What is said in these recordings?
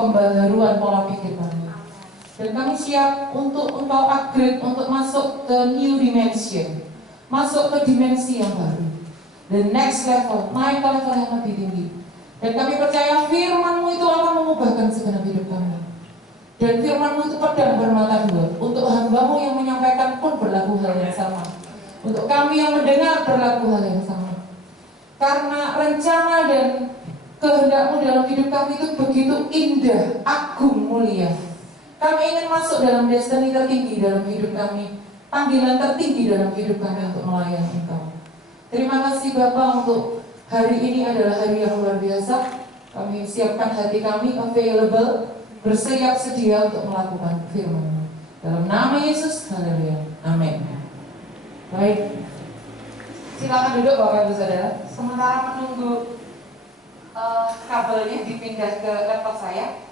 pembaharuan pola pikir kami. Dan kami siap untuk Engkau upgrade, untuk masuk ke new dimension, masuk ke dimensi yang baru, the next level, naik ke level yang lebih tinggi. Dan kami percaya firman-Mu itu akan mengubahkan segenap hidup kami. Dan firman-Mu itu pedang bermata dua. Untuk hamba-Mu yang menyampaikan pun berlaku hal yang sama. Untuk kami yang mendengar berlaku hal yang sama. Karena rencana dan kehendak-Mu dalam hidup kami itu begitu indah, agung, mulia. Kami ingin masuk dalam destiny tertinggi dalam hidup kami, panggilan tertinggi dalam hidup kami untuk melayani Engkau. Terima kasih Bapak untuk hari ini adalah hari yang luar biasa. Kami siapkan hati kami available, bersiap sedia untuk melakukan firman-Mu. Dalam nama Yesus, haleluya, amin. Baik, silakan duduk Bapak Ibu Saudara. Sementara menunggu kabelnya dipindah ke laptop saya.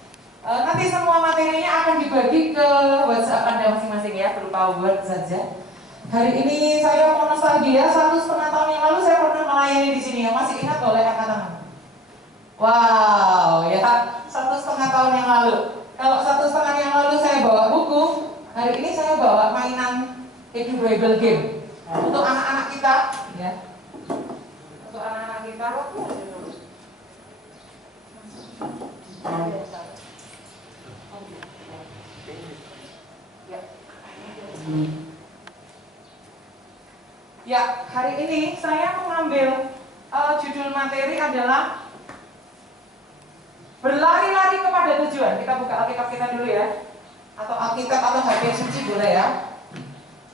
Nanti semua materinya akan dibagi ke WhatsApp Anda masing-masing ya, berupa Word saja. Hari ini saya mau nostalgia, 1,5 tahun yang lalu saya pernah melayani di sini. Yang masih ingat boleh angkat tangan. Wow, ya 1,5 tahun yang lalu. Kalau 1,5 yang lalu saya bawa buku, hari ini saya bawa mainan Edu Bible Game untuk anak-anak kita, ya. Untuk anak-anak kita. Ya, hari ini saya mengambil judul materi adalah berlari-lari kepada tujuan. Kita buka Alkitab kita dulu ya, atau Alkitab atau HP suci boleh ya.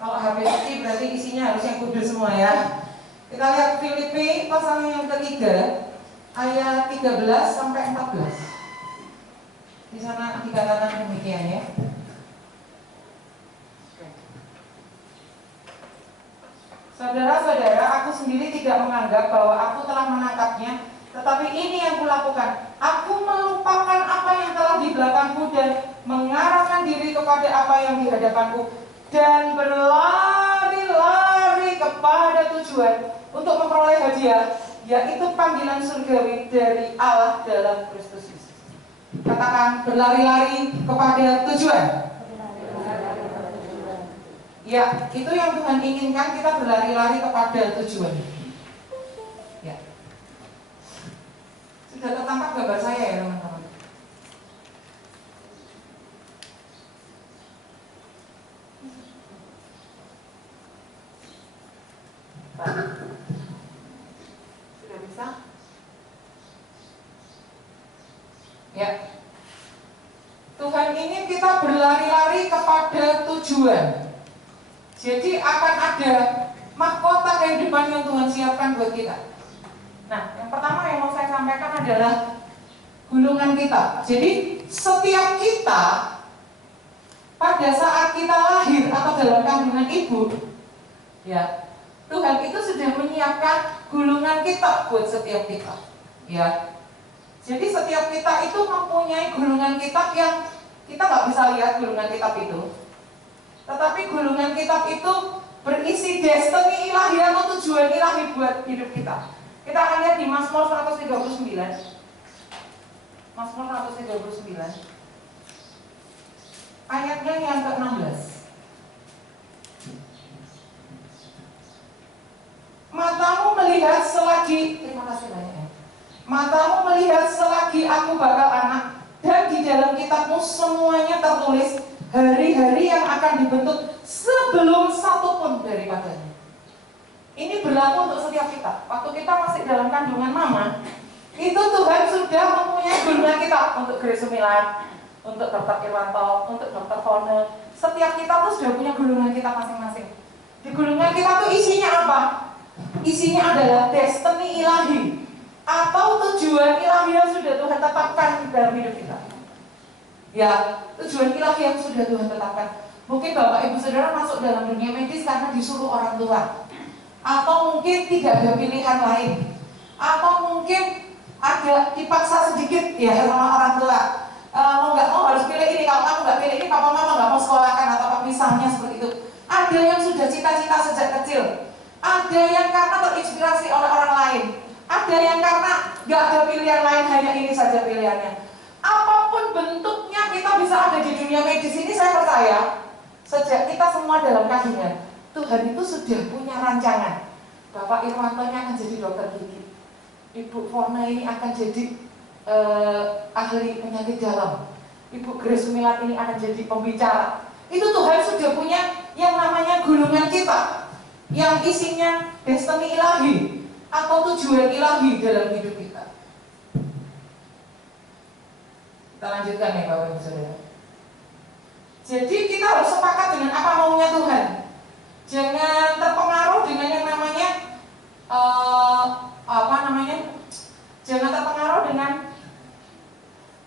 Kalau HP suci berarti isinya harus yang kudus semua ya. Kita lihat Filipi pasal yang ketiga ayat 13 sampai 14. Di sana dikatakan demikian ya. Saudara-saudara, aku sendiri tidak menganggap bahwa aku telah menangkapnya, tetapi ini yang kulakukan. Aku melupakan apa yang telah di belakangku dan mengarahkan diri kepada apa yang di hadapanku, dan berlari-lari kepada tujuan untuk memperoleh hadiah, yaitu panggilan surgawi dari Allah dalam Kristus Yesus. Katakan, berlari-lari kepada tujuan. Ya, itu yang Tuhan inginkan, kita berlari-lari kepada tujuan. Ya. Sudah tertangkap gambar saya ya teman-teman? Sudah bisa? Ya. Tuhan ingin kita berlari-lari kepada tujuan. Jadi akan ada mahkota kehidupan yang Tuhan siapkan buat kita. Nah, yang pertama yang mau saya sampaikan adalah gulungan kita. Jadi setiap kita pada saat kita lahir atau dalam kandungan ibu, ya Tuhan itu sudah menyiapkan gulungan kitab buat setiap kita. Ya, jadi setiap kita itu mempunyai gulungan kitab yang kita nggak bisa lihat gulungan kitab itu. Tetapi gulungan kitab itu berisi destiny ilahi atau tujuan ilahi buat hidup kita. Kita akan lihat di Mazmur 139. Mazmur 139. Ayatnya yang ke-16. Matamu melihat selagi, terima kasih banyak ya. Matamu melihat selagi aku bakal anak, dan di dalam kitabmu semuanya tertulis hari-hari yang akan dibentuk sebelum satu pun daripadanya. Ini berlaku untuk setiap kita. Waktu kita masih dalam kandungan mama, itu Tuhan sudah mempunyai gulungan kita untuk Grace Sumilat, untuk Dr. Irwanto, untuk Dr. Fone. Setiap kita tuh sudah punya gulungan kita masing-masing. Di gulungan kita tuh isinya apa? Isinya adalah destiny ilahi atau tujuan ilahi yang sudah Tuhan tetapkan dalam hidup kita. Ya, tujuan ilahi yang sudah Tuhan tetapkan. Mungkin Bapak Ibu Saudara masuk dalam dunia medis karena disuruh orang tua, atau mungkin tidak ada pilihan lain, atau mungkin agak dipaksa sedikit ya sama orang tua. Mau nggak mau harus pilih ini, kalau kamu nggak pilih ini, papa mama nggak mau sekolahkan, atau misalnya seperti itu. Ada yang sudah cita-cita sejak kecil, ada yang karena terinspirasi oleh orang lain, ada yang karena nggak ada pilihan lain, hanya ini saja pilihannya. Apapun bentuknya kita bisa ada di dunia medis ini, saya percaya sejak kita semua dalam kandungan, Tuhan itu sudah punya rancangan. Bapak Irwanto ini akan jadi dokter gigi, Ibu Forna ini akan jadi ahli penyakit dalam, Ibu Grace Sumilat ini akan jadi pembicara. Itu Tuhan sudah punya yang namanya gulungan kita, yang isinya destiny ilahi atau tujuan ilahi dalam hidup kita. Kita lanjutkan ya Bapak Ibu Saudara. Jadi kita harus sepakat dengan apa maunya Tuhan. Jangan terpengaruh dengan yang namanya jangan terpengaruh dengan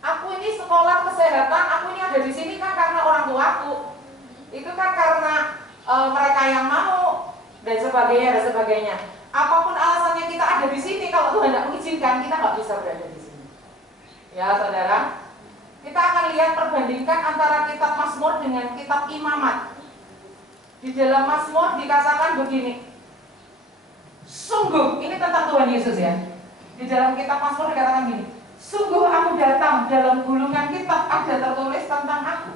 aku ini sekolah kesehatan, aku ini ada di sini kan karena orang tuaku. Itu kan karena mereka yang mau dan sebagainya. Apapun alasannya kita ada di sini, kalau Tuhan tidak mengizinkan, kita nggak bisa berada di sini. Ya, saudara. Kita akan lihat perbandingkan antara kitab Mazmur dengan kitab Imamat. Di dalam Mazmur dikatakan begini. Sungguh, ini tentang Tuhan Yesus ya. Di dalam kitab Mazmur dikatakan begini. Sungguh aku datang, dalam gulungan kitab ada tertulis tentang aku.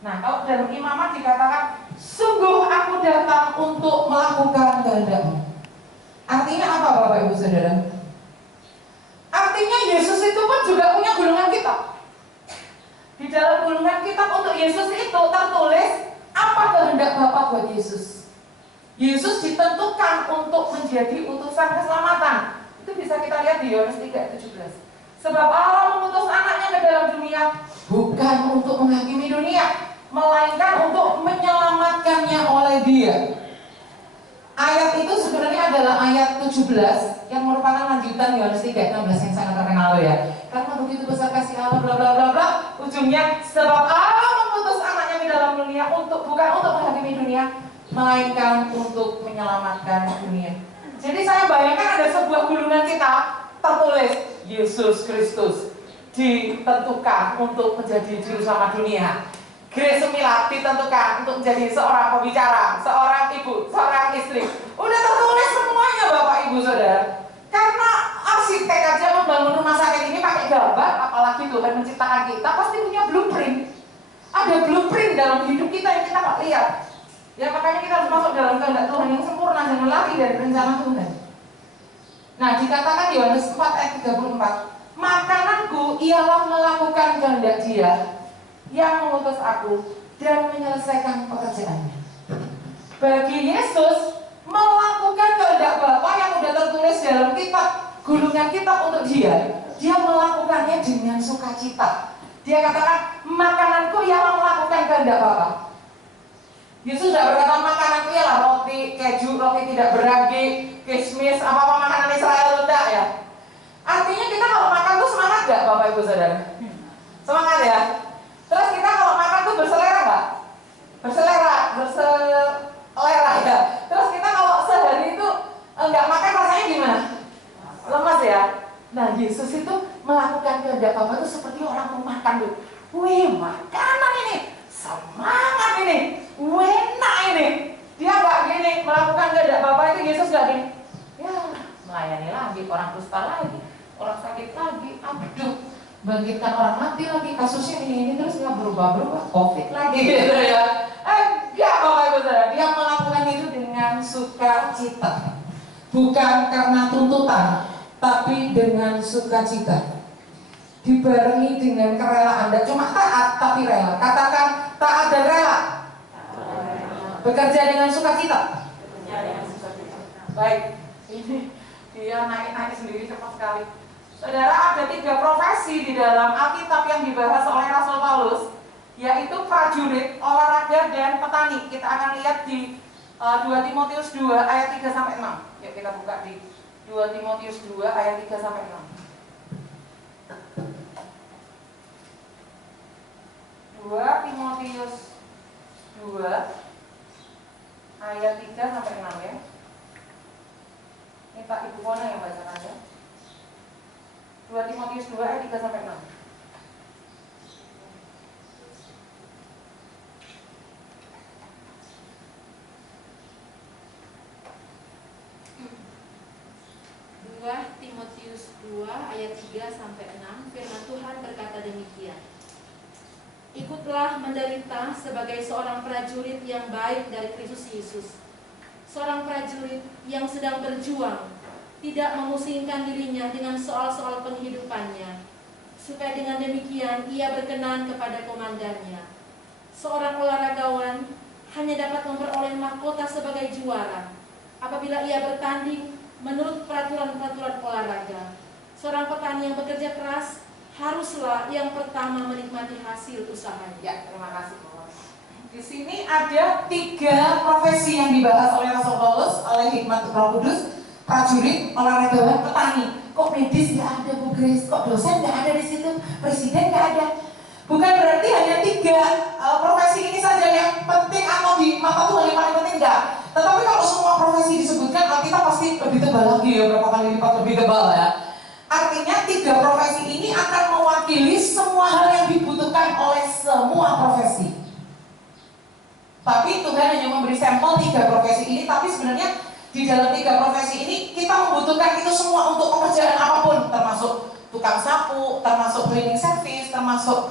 Nah, kalau dalam Imamat dikatakan, sungguh aku datang untuk melakukan kehendak-Mu. Artinya apa Bapak Ibu Saudara? Artinya Yesus itu pun juga punya gulungan kitab. Di dalam gulungan kitab untuk Yesus itu tertulis apa kehendak Bapa buat Yesus. Yesus ditentukan untuk menjadi utusan keselamatan. Itu bisa kita lihat di Yohanes 3:17. Sebab Allah mengutus anaknya ke dalam dunia bukan untuk menghakimi dunia, melainkan untuk menyelamatkannya oleh Dia. Ayat itu sebenarnya adalah ayat 17 yang merupakan lanjutan Yohanes 3:16 yang sangat terkenal ya. Karena begitu besar kasih Allah bla bla bla bla, ujungnya sebab Allah mengutus anaknya ke dalam dunia bukan untuk menghakimi dunia, melainkan untuk menyelamatkan dunia. Jadi saya bayangkan ada sebuah gulungan kita tertulis Yesus Kristus ditentukan untuk menjadi juru selamat dunia. Grace Sumilat ditentukan untuk menjadi seorang pembicara, seorang ibu, seorang istri. Udah tertulis semuanya Bapak Ibu Saudara. Karena arsitek aja membangun rumah sakit ini pakai gambar, apalagi Tuhan menciptakan kita pasti punya blueprint. Ada blueprint dalam hidup kita yang kita nggak lihat. Ya makanya kita harus masuk dalam kehendak Tuhan yang sempurna, jangan lari dari rencana Tuhan. Nah dikatakan di Yohanes 4:34, makananku ialah melakukan kehendak Dia yang mengutus aku dan menyelesaikan pekerjaannya. Bagi Yesus, melakukan kehendak Bapa yang sudah tertulis dalam kitab, gulungan kitab untuk Dia melakukannya dengan sukacita. Dia katakan, makananku ialah melakukan kehendak Bapa. Yesus tidak berkata makananku ialah roti, keju, roti tidak beragi, kismis, apa-apa makanan Israel, tidak ya. Artinya kita kalau makan tuh semangat gak Bapak Ibu Saudara? Semangat ya. Terus kita kalau makan tuh berselera nggak? Berselera ya. Terus kita kalau sehari itu nggak makan rasanya gimana? Lemas ya. Nah Yesus itu melakukan kehendak Bapa itu seperti orang mau makan tuh. Wih makanan ini, semangat ini, enak ini. Dia nggak gini melakukan kehendak Bapa itu Yesus nggak gini. Ya melayani lagi orang kusta lagi, orang sakit lagi, aduh. Bangkitkan orang mati lagi, kasusnya ini terus nggak berubah COVID lagi gitu ya. Enggak Bapak Ibu Saudara, Dia melakukan itu dengan sukacita, bukan karena tuntutan, tapi dengan sukacita, dibarengi dengan kerelaan. Dan cuma taat tapi rela. Katakan taat dan rela. Bekerja dengan sukacita. Baik, ini dia naik sendiri cepat sekali. Saudara, ada 3 profesi di dalam Alkitab yang dibahas oleh Rasul Paulus, yaitu prajurit, olahraga, dan petani. Kita akan lihat di 2 Timotius 2 ayat 3-6. Yuk kita buka di 2 Timotius 2 ayat 3-6. 2 Timotius 2 ayat 3-6 ya. Ini Pak Ibu Kona yang bacakan ya. 2 Timotius 2 ayat 3-6. Timotius 2 ayat 3-6 firman Tuhan berkata Ikutlah menderita sebagai seorang prajurit yang baik dari Kristus Yesus. Seorang prajurit yang sedang berjuang, tidak memusingkan dirinya dengan soal-soal penghidupannya, supaya dengan demikian ia berkenan kepada komandannya. Seorang olahragawan hanya dapat memperoleh mahkota sebagai juara apabila ia bertanding menurut peraturan-peraturan olahraga. Seorang petani yang bekerja keras haruslah yang pertama menikmati hasil usahanya. Ya, terima kasih Paulus. Di sini ada 3 profesi yang dibahas oleh Rasul Paulus, oleh hikmat Roh Kudus: prajurit, olahragawan, petani. Kok medis nggak ada, Bu Grace? Kok dosen nggak ada di situ? Presiden nggak ada? Bukan berarti hanya 3 profesi ini saja yang penting atau di mata Tuhan yang paling penting, enggak. Tetapi kalau semua profesi disebutkan, Alkitab pasti lebih tebal lagi ya, berapa kali lipat lebih tebal ya. Artinya 3 profesi ini akan mewakili semua hal yang dibutuhkan oleh semua profesi. Tapi Tuhan hanya memberi sampel 3 profesi ini, tapi sebenarnya di dalam 3 profesi ini kita membutuhkan itu semua untuk pekerjaan apapun, termasuk tukang sapu, termasuk cleaning service, termasuk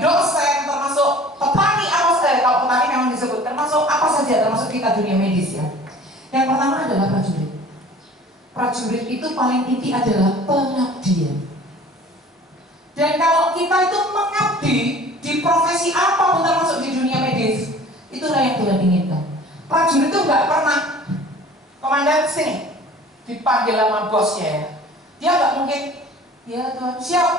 dosen, termasuk petani, kalau petani memang disebut, termasuk apa saja, termasuk kita dunia medis ya. Yang pertama adalah prajurit. Prajurit itu paling inti adalah pengabdian. Dan kalau kita itu mengabdi di profesi apapun termasuk di dunia medis, itulah yang Tuhan inginkan. Prajurit itu nggak pernah, komandan sini, dipanggil sama bosnya ya. Dia nggak mungkin, ya Tuhan siap,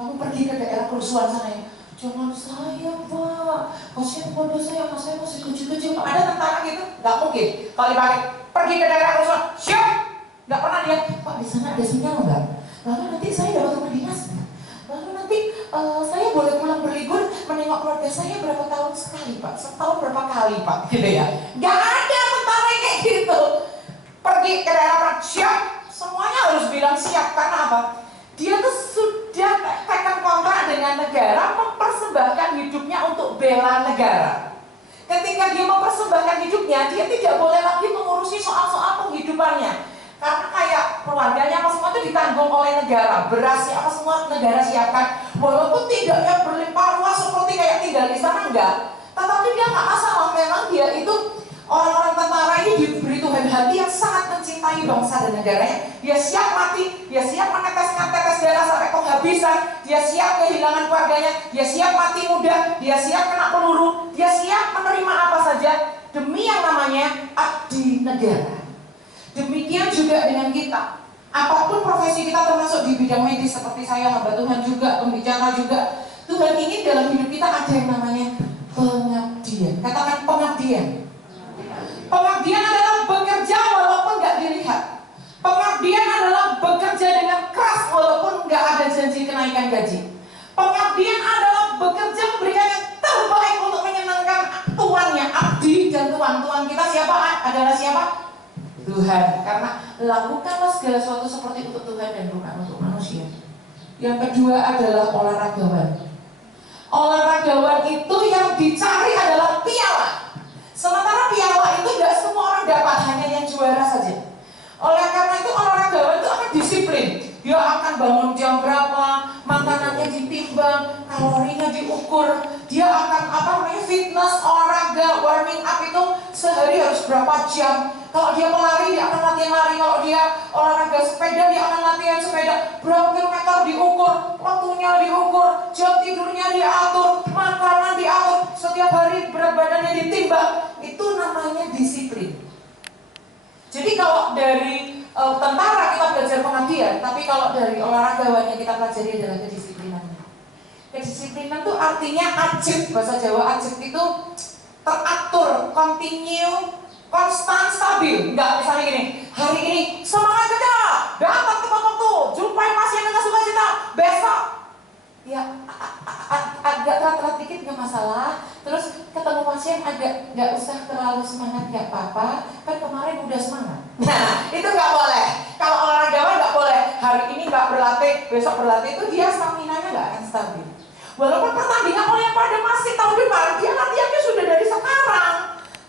kamu pergi ke daerah kerusuhan sana ya. Jangan saya Pak, kasihan bodoh saya masih kecil-kecil. Ada tentara gitu, nggak mungkin. Kalau dipanggil, pergi ke daerah kerusuhan, siap. Nggak pernah dia, Pak di sana ada sinyal nggak? Lalu nanti saya dapat rumah dinas. Lalu nanti saya boleh pulang berlibur menengok keluarga saya berapa tahun sekali Pak? Setahun berapa kali Pak? Gitu ya. Nggak ada tentara kayak gitu. Pergi ke daerah siap, semuanya harus bilang siap. Karena apa? Dia tuh sudah tekan kontrak dengan negara, mempersembahkan hidupnya untuk bela negara. Ketika dia mempersembahkan hidupnya, dia tidak boleh lagi mengurusi soal-soal penghidupannya. Karena kayak keluarganya apa semua itu ditanggung oleh negara, berasnya apa semua negara siapkan. Walaupun tidak yang berlimpah ruah seperti kayak tinggal di sana, enggak. Tetapi dia nggak masalah, memang dia itu orang-orang tentara ini diberi Tuhan hati yang sangat mencintai bangsa dan negaranya. Dia siap mati, dia siap menetes darah sampai penghabisan, dia siap kehilangan keluarganya, dia siap mati muda, dia siap kena peluru, dia siap menerima apa saja demi yang namanya abdi negara. Demikian juga dengan kita. Apapun profesi kita termasuk di bidang medis seperti saya, hamba Tuhan juga, pembicara juga. Tuhan ingin dalam hidup kita ada yang namanya pengabdian. Katakan pengabdian. Pengabdian adalah bekerja walaupun nggak dilihat. Pengabdian adalah bekerja dengan keras walaupun nggak ada janji kenaikan gaji. Pengabdian adalah bekerja memberikan yang terbaik untuk menyenangkan tuannya, abdi dan tuan. Tuan kita siapa? Adalah siapa? Tuhan. Karena lakukanlah segala sesuatu seperti untuk Tuhan dan bukan untuk manusia. Yang kedua adalah olahragawan. Olahragawan itu yang dicari adalah piala. Sementara piala itu tidak semua orang dapat, hanya yang juara saja. Oleh karena itu olahragawan itu akan disiplin. Dia akan bangun jam berapa, makanannya ditimbang, kalorinya diukur. Dia akan fitness, olahraga, warming up itu sehari harus berapa jam. Kalau dia melari, dia akan latihan lari. Kalau dia olahraga sepeda, dia akan latihan sepeda. Berapa kilometer diukur, waktunya diukur, jam tidurnya diatur, makanan diatur, setiap hari berat badannya ditimbang. Itu namanya disiplin. Jadi kalau dari tentara kita belajar pengabdian, tapi kalau dari olahragawan yang kita pelajari adalah kedisiplinannya. Kedisiplinan itu artinya ajib, bahasa Jawa ajib itu teratur, continue, konstan, stabil. Enggak, misalnya gini, hari ini semangat kerja, datang tepat waktu, jumpai pasien dengan sukacita, besok ya agak telat-telat dikit nggak masalah. Terus ketemu pasien agak nggak usah terlalu semangat, nggak apa-apa, kan kemarin udah semangat. Nah itu nggak boleh. Kalau olahragawan nggak boleh, hari ini nggak berlatih, besok berlatih, itu dia stamina-nya nggak akan stabil. Walaupun pertandingan oleh pada masih tahun depan, dia latihannya sudah dari sekarang.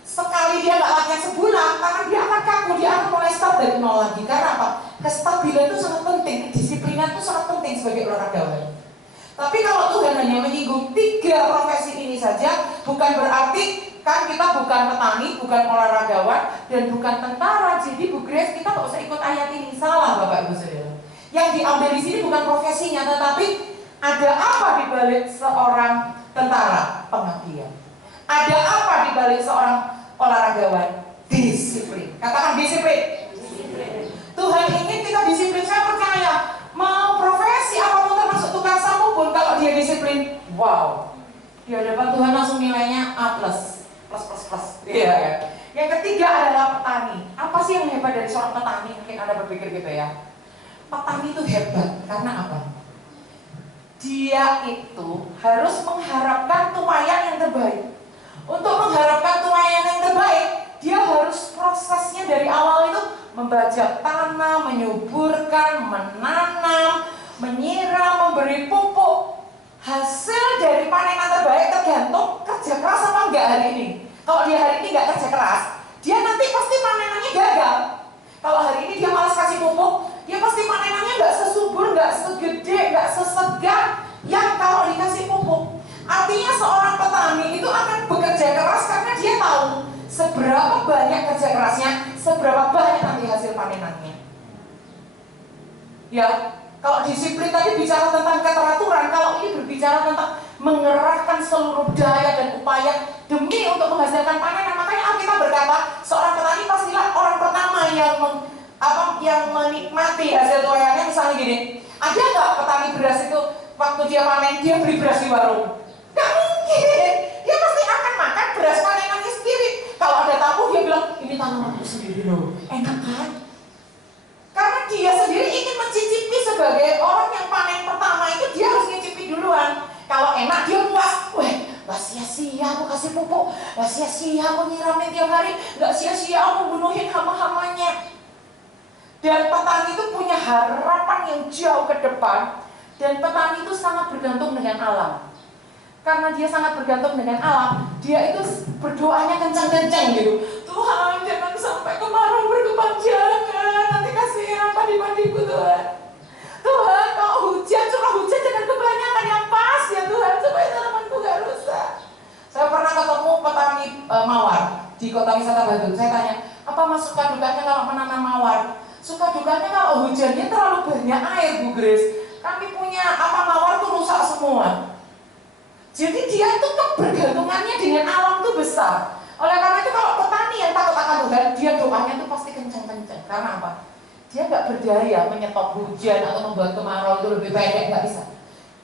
Sekali dia nggak latihan sebulan, karena dia akan kaku, dia akan mulai start dari nol lagi. Karena apa? Kestabilan itu sangat penting, kedisiplinan itu sangat penting sebagai olahragawan. Tapi kalau Tuhan hanya menyinggung 3 profesi ini saja, bukan berarti kan kita bukan petani, bukan olahragawan, dan bukan tentara. Jadi Bu Grace, kita nggak usah ikut ayat ini. Salah Bapak Ibu Saudara. Yang diambil di sini bukan profesinya, tetapi ada apa di balik seorang tentara? Pengabdian. Ada apa di balik seorang olahragawan? Disiplin. Katakan disiplin. Tuhan ingin kita disiplin. Saya percaya mau profesi apapun termasuk tukang sapu pun kalau dia disiplin, wow, di hadapan Tuhan langsung nilainya A+, plus. Iya ya. Yang ketiga adalah petani. Apa sih yang hebat dari seorang petani? Mungkin Anda berpikir gitu ya. Petani itu hebat karena apa? Dia itu harus mengharapkan tuayan yang terbaik. Untuk mengharapkan tuayan yang terbaik, dia harus prosesnya dari awal itu membajak tanah, menyuburkan, menanam, menyiram, memberi pupuk. Hasil dari panenan terbaik tergantung kerja keras apa enggak hari ini. Kalau dia hari ini enggak kerja keras, dia nanti pasti panenannya gagal. Kalau hari ini dia malas kasih pupuk, dia pasti panenannya enggak sesubur, enggak segede, enggak sesegar yang kalau dikasih pupuk. Artinya seorang petani itu akan bekerja keras karena dia tahu seberapa banyak kerja kerasnya, seberapa banyak nanti hasil panenannya. Ya, kalau disiplin tadi bicara tentang keteraturan, kalau ini berbicara tentang mengerahkan seluruh daya dan upaya demi untuk menghasilkan panenan. Makanya Alkitab berkata, seorang petani pastilah orang pertama yang menikmati hasil tuayannya. Misalnya gini, ada nggak petani beras itu waktu dia panen dia beli beras di warung? Gak mungkin. Dia pasti akan makan beras panenannya sendiri. Kalau ada tamu dia bilang, ini tanamanku sendiri loh, enak kan? Karena dia sendiri ingin mencicipi. Sebagai orang yang panen pertama itu dia harus mencicipi duluan. Kalau enak dia puas. Gak sia-sia aku kasih pupuk, gak sia-sia aku nyiramin tiap hari, gak sia-sia aku bunuhin hama-hamanya. Dan petani itu punya harapan yang jauh ke depan. Dan petani itu sangat bergantung dengan alam. Karena dia sangat bergantung dengan alam, dia itu berdoanya kencang-kencang gitu. Tuhan, jangan sampai kemarau berkepanjangan, nanti kasih padi-padiku Tuhan. Tuhan, kalau hujan, curah hujan jangan kebanyakan, yang pas ya Tuhan, supaya tanamanku gak rusak. Saya pernah ketemu petani mawar di kota wisata Batu. Saya tanya, apa mas suka dukanya kalau menanam mawar? Suka dukanya kalau hujannya terlalu banyak air, Bu Grace. Kami punya mawar tuh rusak semua. Jadi dia itu kebergantungannya dengan alam tuh besar. Oleh karena itu kalau petani yang takut akan Tuhan, dia doanya tuh pasti kencang-kencang. Karena apa? Dia nggak berdaya menyetop hujan atau membuat kemarau itu lebih pendek, nggak bisa.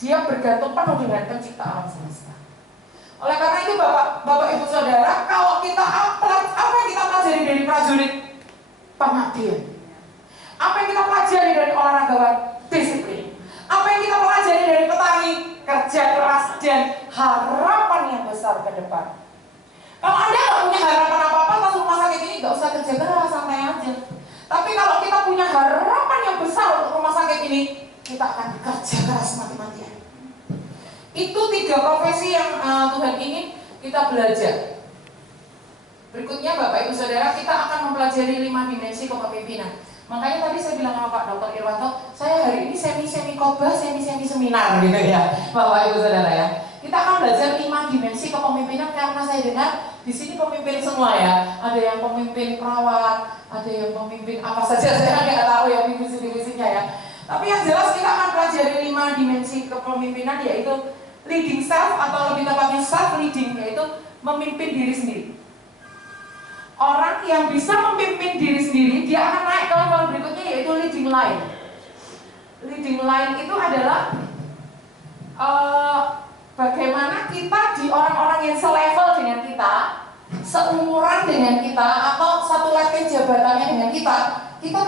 Dia bergantung penuh dengan pencipta alam semesta. Oleh karena itu Bapak Ibu Saudara, kalau kita apa yang kita pelajari dari prajurit? Pengabdian. Apa yang kita pelajari dari olahragawan? Disiplin. Apa yang kita pelajari dari petani? Kerja keras dan harapan yang besar ke depan. Kalau Anda nggak punya harapan apa-apa, pas rumah sakit ini nggak usah kerja keras, santai aja. Tapi kalau kita punya harapan yang besar untuk rumah sakit ini, kita akan kerja keras mati-matian. Itu 3 profesi yang Tuhan ingin kita belajar. Berikutnya Bapak Ibu Saudara, kita akan mempelajari 5 dimensi kepemimpinan. Makanya tadi saya bilang sama Pak Dr. Irwanto, saya hari ini semi khotbah, semi seminar gitu ya, Bapak Ibu Saudara ya. Kita akan belajar 5 dimensi kepemimpinan karena saya dengar di sini pemimpin semua ya. Ada yang pemimpin perawat, ada yang pemimpin apa saja, saya nggak tahu ya divisi-divisinya ya. Tapi yang jelas kita akan pelajari 5 dimensi kepemimpinan, yaitu leading self atau lebih tepatnya self leading, yaitu memimpin diri sendiri. Orang yang bisa memimpin diri sendiri, dia akan naik ke level berikutnya, yaitu leading line. Leading line itu adalah bagaimana kita di orang-orang yang selevel dengan kita, seumuran dengan kita, atau satu level jabatannya dengan kita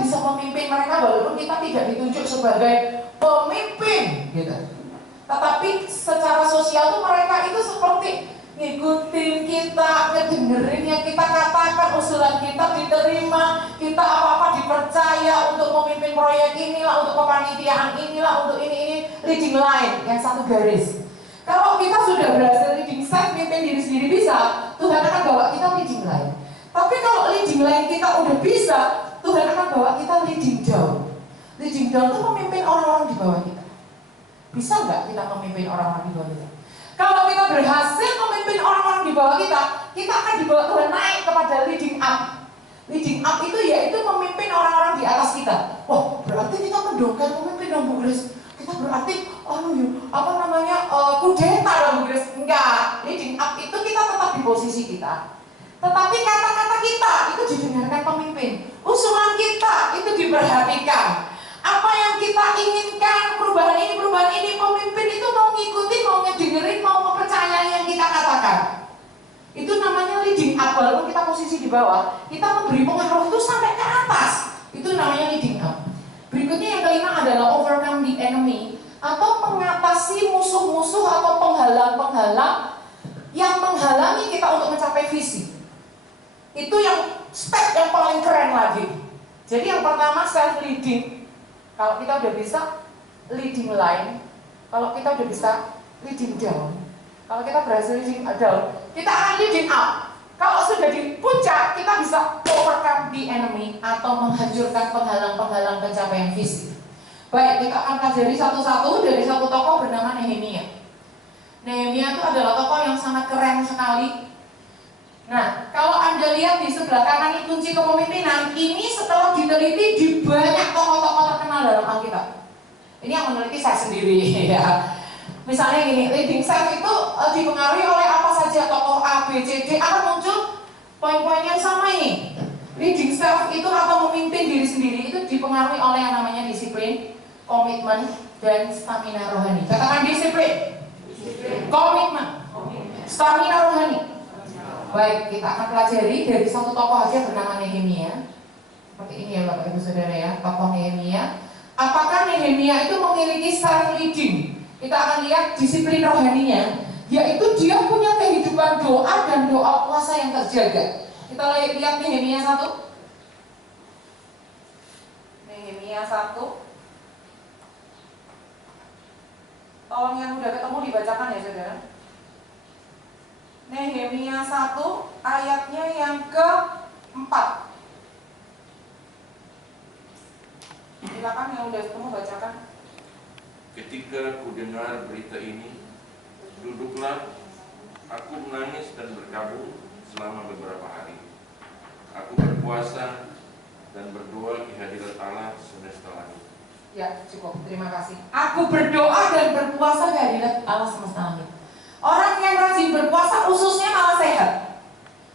bisa memimpin mereka walaupun kita tidak ditunjuk sebagai pemimpin gitu. Tetapi secara sosial tuh mereka itu seperti ngikutin kita, ngedengerin yang kita katakan, usulan kita diterima, kita apa-apa dipercaya untuk memimpin proyek inilah, untuk kepanitiaan inilah, untuk ini leading line yang satu garis. Kalau kita sudah berhasil leading self, memimpin diri sendiri bisa, Tuhan akan bawa kita leading line. Tapi kalau leading line kita udah bisa, Tuhan akan bawa kita leading down. Leading down itu memimpin orang-orang di bawah kita. Bisa nggak kita memimpin orang-orang di bawah kita? Kalau kita berhasil memimpin orang-orang di bawah kita, kita akan dibawa Tuhan naik kepada leading up. Leading up itu yaitu memimpin orang-orang di atas kita. Wah, berarti kita mendongkrak memimpin dong Bu Grace. Kita berarti, kudeta dong Bu Grace. Enggak, leading up itu kita tetap di posisi kita. Tetapi kata-kata kita itu didengarkan pemimpin. Usulan kita itu diperhatikan. Apa yang kita inginkan, perubahan ini, pemimpin itu mau ngikutin, mau ngedengerin, mau mempercayai yang kita katakan. Itu namanya leading up. Walaupun kita posisi di bawah, kita memberi pengaruh itu sampai ke atas. Itu namanya leading up. Berikutnya yang kelima adalah overcome the enemy, atau mengatasi musuh-musuh atau penghalang-penghalang yang menghalangi kita untuk mencapai visi. Itu yang step yang paling keren lagi. Jadi yang pertama self leading. Kalau kita udah bisa leading line, kalau kita udah bisa leading down, kalau kita berhasil leading down, kita akan leading up. Kalau sudah di puncak, kita bisa overcome the enemy atau menghancurkan penghalang-penghalang pencapaian visi. Baik, kita akan pelajari satu-satu dari satu tokoh bernama Nehemia. Nehemia itu adalah tokoh yang sangat keren sekali. Nah, kalau Anda lihat di sebelah kanan ini kunci kepemimpinan, ini setelah diteliti di banyak tokoh-tokoh terkenal dalam Alkitab. Ini yang meneliti saya sendiri ya. Misalnya gini, leading self itu dipengaruhi oleh apa saja, tokoh A, B, C, D akan muncul poin-poin yang sama ini. Leading self itu atau memimpin diri sendiri itu dipengaruhi oleh yang namanya disiplin, komitmen, dan stamina rohani. Katakan disiplin, komitmen, stamina rohani. Baik, kita akan pelajari dari satu tokoh aja bernama Nehemia. Seperti ini ya Bapak Ibu Saudara ya, tokoh Nehemia. Apakah Nehemia itu memiliki self leading? Kita akan lihat disiplin rohaninya, yaitu dia punya kehidupan doa dan doa puasa yang terjaga. Kita lihat Nehemia 1. Nehemia 1. Tolong yang udah ketemu dibacakan ya Saudara. Nehemia 1 ayatnya yang ke-4. Silakan yang udah ketemu bacakan. Ketika ku dengar berita ini, duduklah, aku menangis dan berkabung selama beberapa hari. Aku berpuasa dan berdoa di hadirat Allah semesta langit. Ya, cukup. Terima kasih. Aku berdoa dan berpuasa di hadirat Allah semesta langit. Orang yang rajin berpuasa ususnya malah sehat,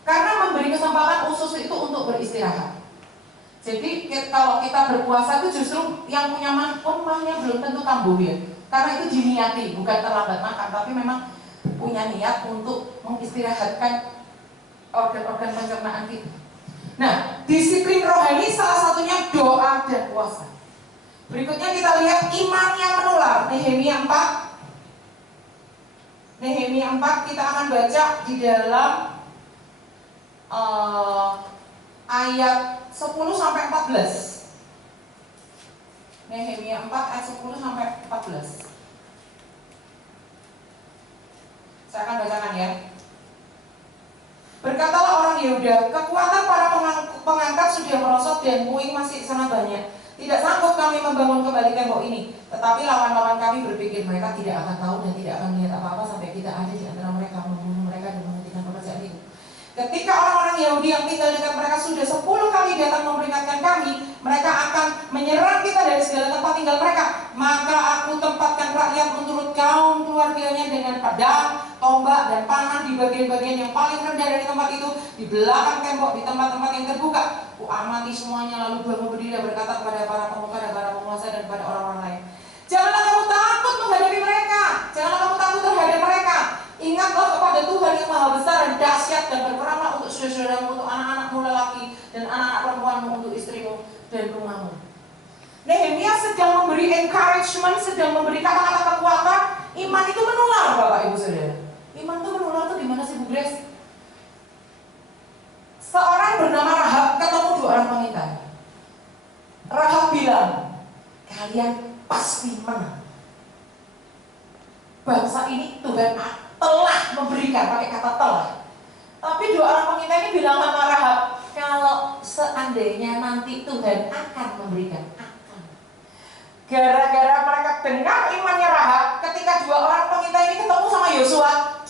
karena memberi kesempatan usus itu untuk beristirahat. Jadi kalau kita berpuasa itu justru yang punya mahnya belum tentu kambuh ya, karena itu diniati, bukan terlambat makan, tapi memang punya niat untuk mengistirahatkan organ-organ pencernaan kita. Nah, disiplin rohani salah satunya doa dan puasa. Berikutnya kita lihat iman yang menular. Nehemia 4. Nehemia 4 kita akan baca di dalam ayat 10 sampai 14. Nehemia 4 ayat 10 sampai 14. Saya akan bacakan ya. Berkatalah orang Yehuda, kekuatan para pengangkat sudah merosot dan puing masih sangat banyak. Tidak sanggup kami membangun kembali tembok ini. Tetapi lawan-lawan kami berpikir mereka tidak akan tahu dan tidak akan melihat apa-apa sampai kita ada di antara mereka, membunuh mereka dan menghentikan pekerjaan itu. Ketika orang-orang Yahudi yang tinggal dekat mereka sudah 10 kali datang memperingatkan kami, mereka akan menyerang kita dari segala tempat tinggal mereka. Maka aku tempatkan rakyat menurut kaum keluarganya dengan pedang, tombak, dan panah di bagian-bagian yang paling rendah dari tempat itu, di belakang tembok, di tempat-tempat yang terbuka. Ku amati semuanya, lalu bangun berdiri dan berkata kepada para pemuka dan para penguasa dan kepada orang-orang lain, janganlah kamu takut menghadapi mereka, janganlah kamu takut terhadap mereka. Ingatlah kepada Tuhan yang maha besar dan dahsyat, dan berperanglah untuk saudara-saudaramu, untuk anak-anakmu lelaki dan anak-anak perempuanmu, untuk istrimu dan rumahmu. Nehemia sedang memberi encouragement, sedang memberi kata-kata kekuatan. Iman itu menular, Bapak Ibu Saudara. Iman itu menular tuh di mana sih Bu Grace? Seorang bernama Rahab ketemu 2 orang pengintai. Rahab bilang, kalian pasti menang. Bangsa ini Tuhan telah memberikan, pakai kata telah. Tapi 2 orang pengintai ini bilang sama Rahab, kalau seandainya nanti Tuhan akan memberikan, akan. Gara-gara mereka dengar imannya Rahab,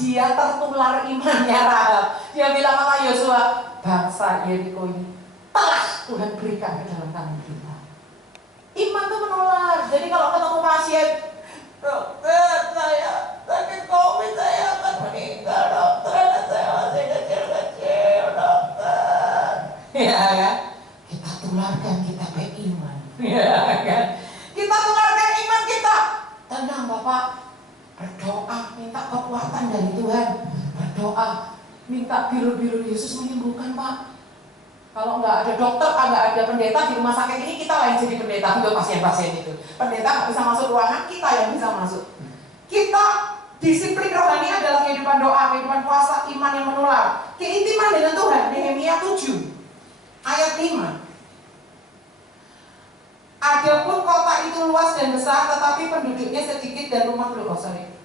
dia tertular imannya Rahab. Dia bilang sama Yosua, bangsa Yeriko ini telah Tuhan berikan ke dalam tangan kita. Iman itu menular. Jadi kalau ketemu pasien, dokter saya sakit COVID, saya akan meninggal dokter, anak saya masih kecil-kecil dokter. Ya kan? Kita tularkan, kita beriman. Ya kan? Kita tularkan iman kita. Tenang Bapak, berdoa, minta kekuatan dari Tuhan. Berdoa, minta biru-biru Yesus menyembuhkan Pak. Kalau nggak ada dokter, nggak ada pendeta di rumah sakit ini, kita lah yang jadi pendeta untuk pasien-pasien itu. Pendeta nggak bisa masuk ruangan, kita yang bisa masuk. Kita, disiplin rohani adalah kehidupan doa, kehidupan puasa, iman yang menular, keintiman dengan Tuhan. Nehemia 7 ayat 5. Adapun kota itu luas dan besar, tetapi penduduknya sedikit dan rumah berkosong.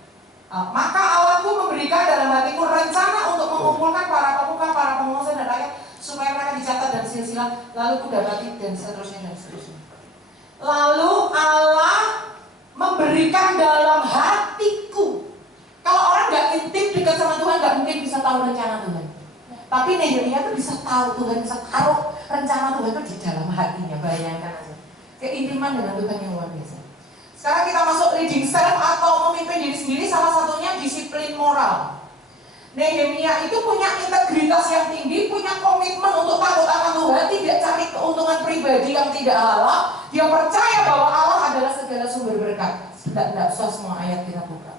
Maka Allahku memberikan dalam hatiku rencana untuk mengumpulkan para pemuka, para penguasa dan rakyat, supaya mereka dicatat dan silsilah, lalu kudapati dan seterusnya dan seterusnya. Lalu Allah memberikan dalam hatiku. Kalau orang nggak intip dekat sama Tuhan, nggak mungkin bisa tahu rencana Tuhan. Tapi Nehemia tuh bisa tahu, Tuhan bisa taruh rencana Tuhan itu di dalam hatinya. Bayangkan aja, keintiman dengan Tuhan yang luar biasa. Sekarang kita masuk leading self atau memimpin diri sendiri. Salah satunya disiplin moral. Nehemia itu punya integritas yang tinggi, punya komitmen untuk takut akan Tuhan, tidak cari keuntungan pribadi yang tidak halal. Dia percaya bahwa Allah adalah segala sumber berkat. Tidak usah semua ayat kita buka.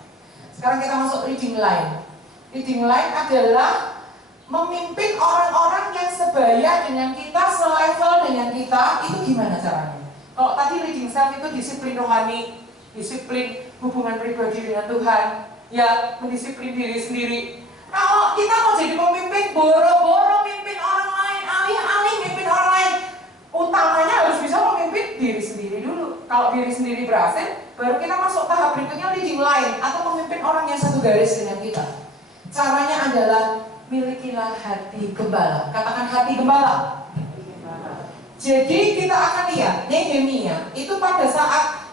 Sekarang kita masuk reading line. Reading line adalah memimpin orang-orang yang sebaya dengan kita, selevel dengan kita. Itu gimana caranya? Kalau tadi leading self itu disiplin rohani, disiplin hubungan pribadi dengan Tuhan, ya mendisiplin diri sendiri. Kalau kita mau jadi pemimpin, boro-boro mimpin orang lain, alih-alih mimpin orang lain, utamanya harus bisa memimpin diri sendiri dulu. Kalau diri sendiri berhasil, baru kita masuk tahap berikutnya leading line atau memimpin orang yang satu garis dengan kita. Caranya adalah milikilah hati gembala. Katakan hati gembala. Jadi kita akan lihat Nehemia itu pada saat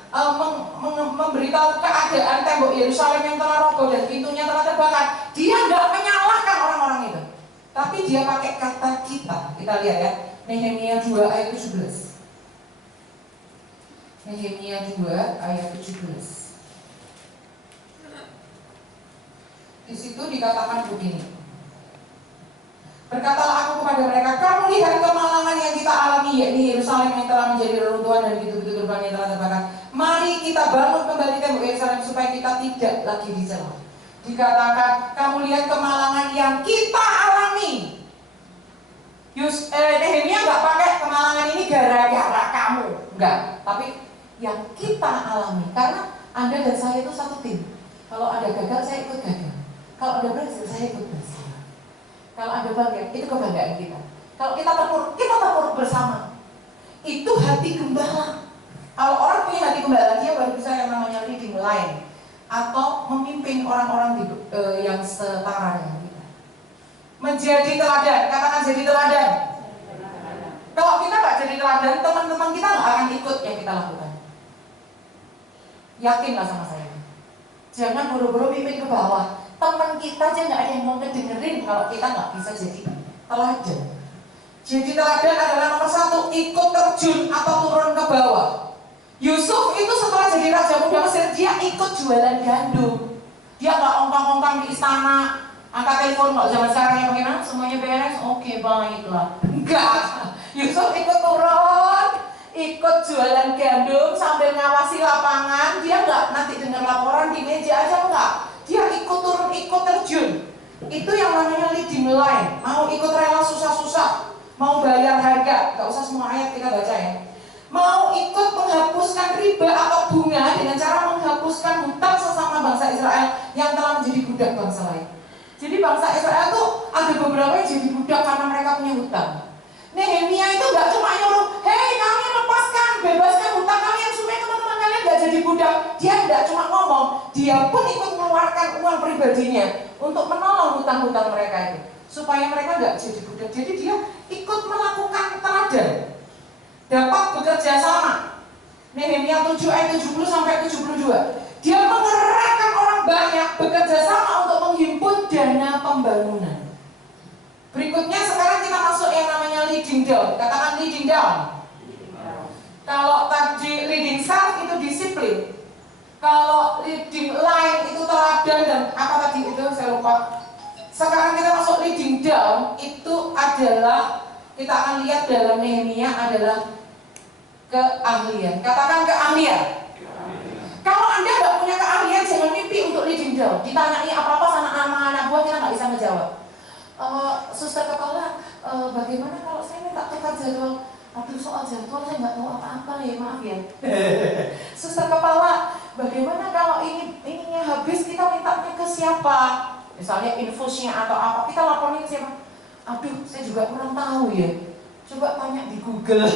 memberitahu keadaan tembok Yerusalem yang telah roboh dan pintunya telah terbakar, dia nggak menyalahkan orang-orang itu, tapi dia pakai kata kita. Kita lihat ya, Nehemia 2 ayat 17. Nehemia 2 ayat 17. Di situ dikatakan begini. Berkatalah aku kepada mereka, kamu lihat kemalangan yang kita alami, yakni Yerusalem yang telah menjadi reruntuhan dan pintu-pintu gerbang yang telah terbakar. Mari kita bangun kembali tembok Yerusalem supaya kita tidak lagi dicela. Dikatakan, kamu lihat kemalangan yang kita alami. Nehemia nggak pakai kemalangan ini gara-gara kamu, enggak. Tapi yang kita alami, karena Anda dan saya itu satu tim. Kalau ada gagal, saya ikut gagal. Kalau ada berhasil, saya ikut berhasil. Kalau ada bangga, itu kebanggaan kita. Kalau kita terpuruk bersama. Itu hati gembala. Kalau orang punya hati gembala, dia baru bisa yang namanya leading line atau memimpin orang-orang yang setara dengan kita. Menjadi teladan, katakan jadi teladan. Kalau kita nggak jadi teladan, teman-teman kita nggak akan ikut yang kita lakukan. Yakinlah sama saya. Jangan buru-buru mimpin ke bawah. Teman kita aja nggak ada yang mau ngedengerin kalau kita nggak bisa jadi teladan. Jadi teladan adalah nomor 1, ikut terjun atau turun ke bawah. Yusuf itu setelah jadi raja muda Mesir, dia ikut jualan gandum. Dia nggak ongkang-ongkang di istana, angkat telepon, nggak zaman sekarang yang bagaimana semuanya beres, oke baiklah. Enggak, Yusuf ikut turun, ikut jualan gandum sambil ngawasi lapangan. Dia nggak nanti dengar laporan di meja aja, enggak. Dia ikut turun, ikut terjun. Itu yang namanya leading line. Mau ikut rela susah-susah, mau bayar harga, gak usah semua ayat kita baca ya. Mau ikut menghapuskan riba atau bunga dengan cara menghapuskan hutang sesama bangsa Israel yang telah menjadi budak bangsa lain. Jadi bangsa Israel tuh ada beberapa yang jadi budak karena mereka punya hutang. Nehemia itu gak cuma nyuruh, hei kami lepaskan, bebaskan hutang kalian supaya teman-teman kalian gak jadi budak. Dia gak cuma ngomong, dia pun ikut mengeluarkan uang pribadinya untuk menolong hutang-hutang mereka itu, supaya mereka gak jadi budak. Jadi dia ikut melakukan teladan, dapat bekerja sama. Nehemia 7 ayat 70 sampai 72. Dia mengerahkan orang banyak bekerja sama untuk menghimpun leading down. Katakan leading down. Kalau tadi leading self itu disiplin. Kalau leading line itu teladan dan apa tadi itu saya lupa. Sekarang kita masuk leading down, itu adalah kita akan lihat dalam Nehemia adalah keahlian. Katakan keahlian. Kalau Anda nggak punya keahlian, jangan mimpi untuk leading down. Ditanyai apa-apa sama anak buah, kita nggak bisa menjawab. Suster kepala, bagaimana kalau saya minta tukar jadwal? Aduh, soal jadwal saya nggak tahu apa-apa ya, maaf ya. Suster kepala, bagaimana kalau ininya habis, kita mintanya ke siapa? Misalnya infusnya atau apa, kita laporin ke siapa? Aduh, saya juga kurang tahu ya. Coba tanya di Google.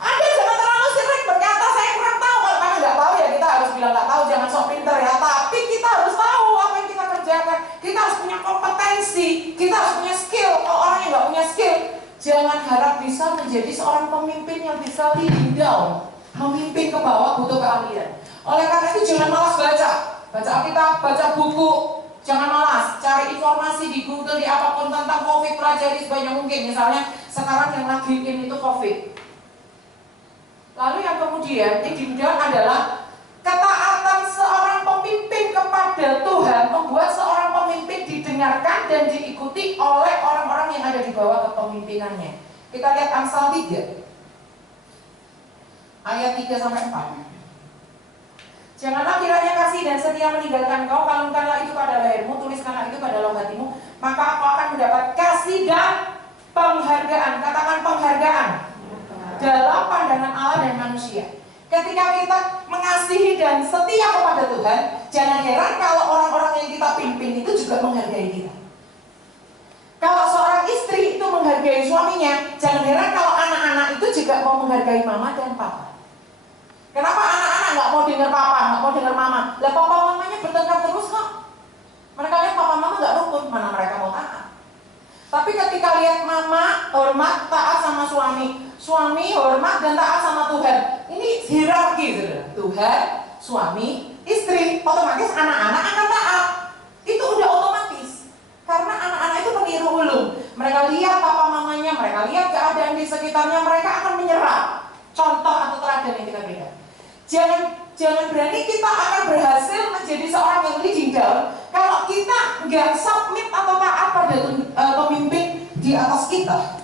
Anda jangan terlalu sering berkata saya kurang tahu. Kalau karena nggak tahu ya kita harus bilang nggak tahu, jangan sok pinter ya. Tapi kita harus tahu apa yang kita kerjakan. Kita harus punya kompetensi, kita harus punya skill. Kalau orang yang nggak punya skill, jangan harap bisa menjadi seorang pemimpin yang bisa leading down. Memimpin ke bawah butuh keahlian. Oleh karena itu jangan malas baca Alkitab, baca buku. Jangan malas, cari informasi di Google, di apapun tentang COVID, pelajari sebanyak mungkin. Misalnya sekarang yang lagi in itu COVID. Lalu yang kemudian leading down adalah ketaatan seorang pemimpin kepada Tuhan membuat seorang pemimpin didengarkan dan diikuti oleh orang-orang yang ada di bawah kepemimpinannya. Kita lihat Amsal 3 ayat 3-4. Janganlah kiranya kasih dan setia meninggalkan kau, kalungkanlah itu pada lehermu, tuliskanlah itu pada dalam hatimu, maka kau akan mendapat kasih dan penghargaan. Katakan penghargaan dalam pandangan Allah dan manusia. Ketika kita mengasihi dan setia kepada Tuhan, jangan heran kalau orang-orang yang kita pimpin itu juga menghargai kita. Kalau seorang istri itu menghargai suaminya, jangan heran kalau anak-anak itu juga mau menghargai mama dan papa. Kenapa anak-anak nggak mau dengar papa, nggak mau dengar mama? Lah papa mamanya bertengkar terus kok. Mereka lihat papa mama nggak rukun, mana mereka mau taat. Tapi ketika lihat mama hormat taat sama suami, suami hormat dan taat sama Tuhan, ini hierarki, Tuhan, suami, istri, otomatis anak-anak akan taat. Itu udah otomatis. Karena anak-anak itu peniru ulung. Mereka lihat papa mamanya, mereka lihat keadaan di sekitarnya, mereka akan menyerap. Contoh atau teladan yang kita berikan. Jangan berani kita akan berhasil menjadi seorang yang leading down kalau kita nggak submit atau taat pada pemimpin di atas kita.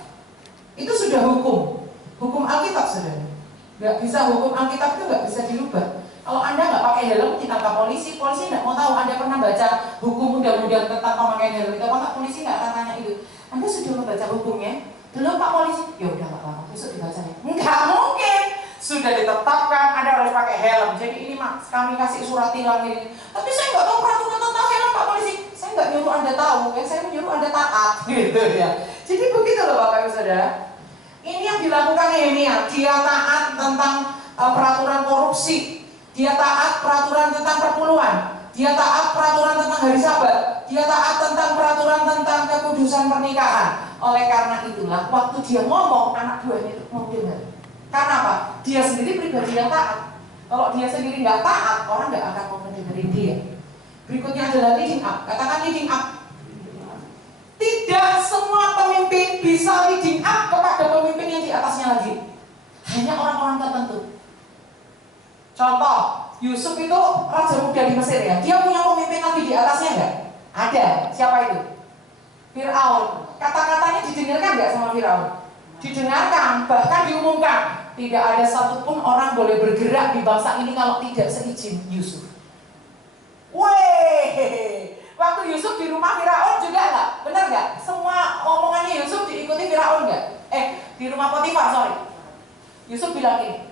Itu sudah hukum Alkitab sudah. Nggak bisa, hukum Alkitab itu nggak bisa dirubah. Kalau Anda nggak pakai helm ditangkap polisi nggak mau tahu. Anda pernah baca hukum undang-undang tentang pemakaian helm itu apa nggak? Polisi nggak akan tanya itu. Anda sudah membaca hukumnya? Belum Pak Polisi? Ya udah nggak apa-apa, besok dibacanya. Nggak mungkin. Sudah ditetapkan Anda harus pakai helm. Jadi ini Mas, kami kasih surat tilang ini. Tapi saya nggak tahu peraturan tentang helm Pak Polisi. Saya nggak nyuruh Anda tahu, saya menyuruh Anda taat, gitu ya. Jadi begitu loh Bapak Ibu Saudara. Ini yang dilakukan Nehemia. Dia taat tentang peraturan korupsi. Dia taat peraturan tentang perpuluhan. Dia taat peraturan tentang hari Sabat. Dia taat tentang peraturan tentang kekudusan pernikahan. Oleh karena itulah, waktu dia ngomong, anak buahnya itu mau dengar. Karena apa? Dia sendiri pribadi yang taat. Kalau dia sendiri nggak taat, orang nggak akan mau mendengarin dia. Berikutnya adalah leading up. Katakan leading up. Tidak semua pemimpin bisa leading up kepada pemimpin yang di atasnya lagi. Hanya orang-orang tertentu. Contoh, Yusuf itu raja muda di Mesir ya. Dia punya pemimpin lagi di atasnya nggak? Ada. Siapa itu? Firaun. Kata-katanya didengarkan nggak sama Firaun? Didengarkan, bahkan diumumkan. Tidak ada satupun orang boleh bergerak di bangsa ini kalau tidak seizin Yusuf. Weh, waktu Yusuf di rumah Firaun juga nggak? Benar nggak? Semua omongannya Yusuf diikuti Firaun nggak? Di rumah Potifar, sorry. Yusuf bilang ini,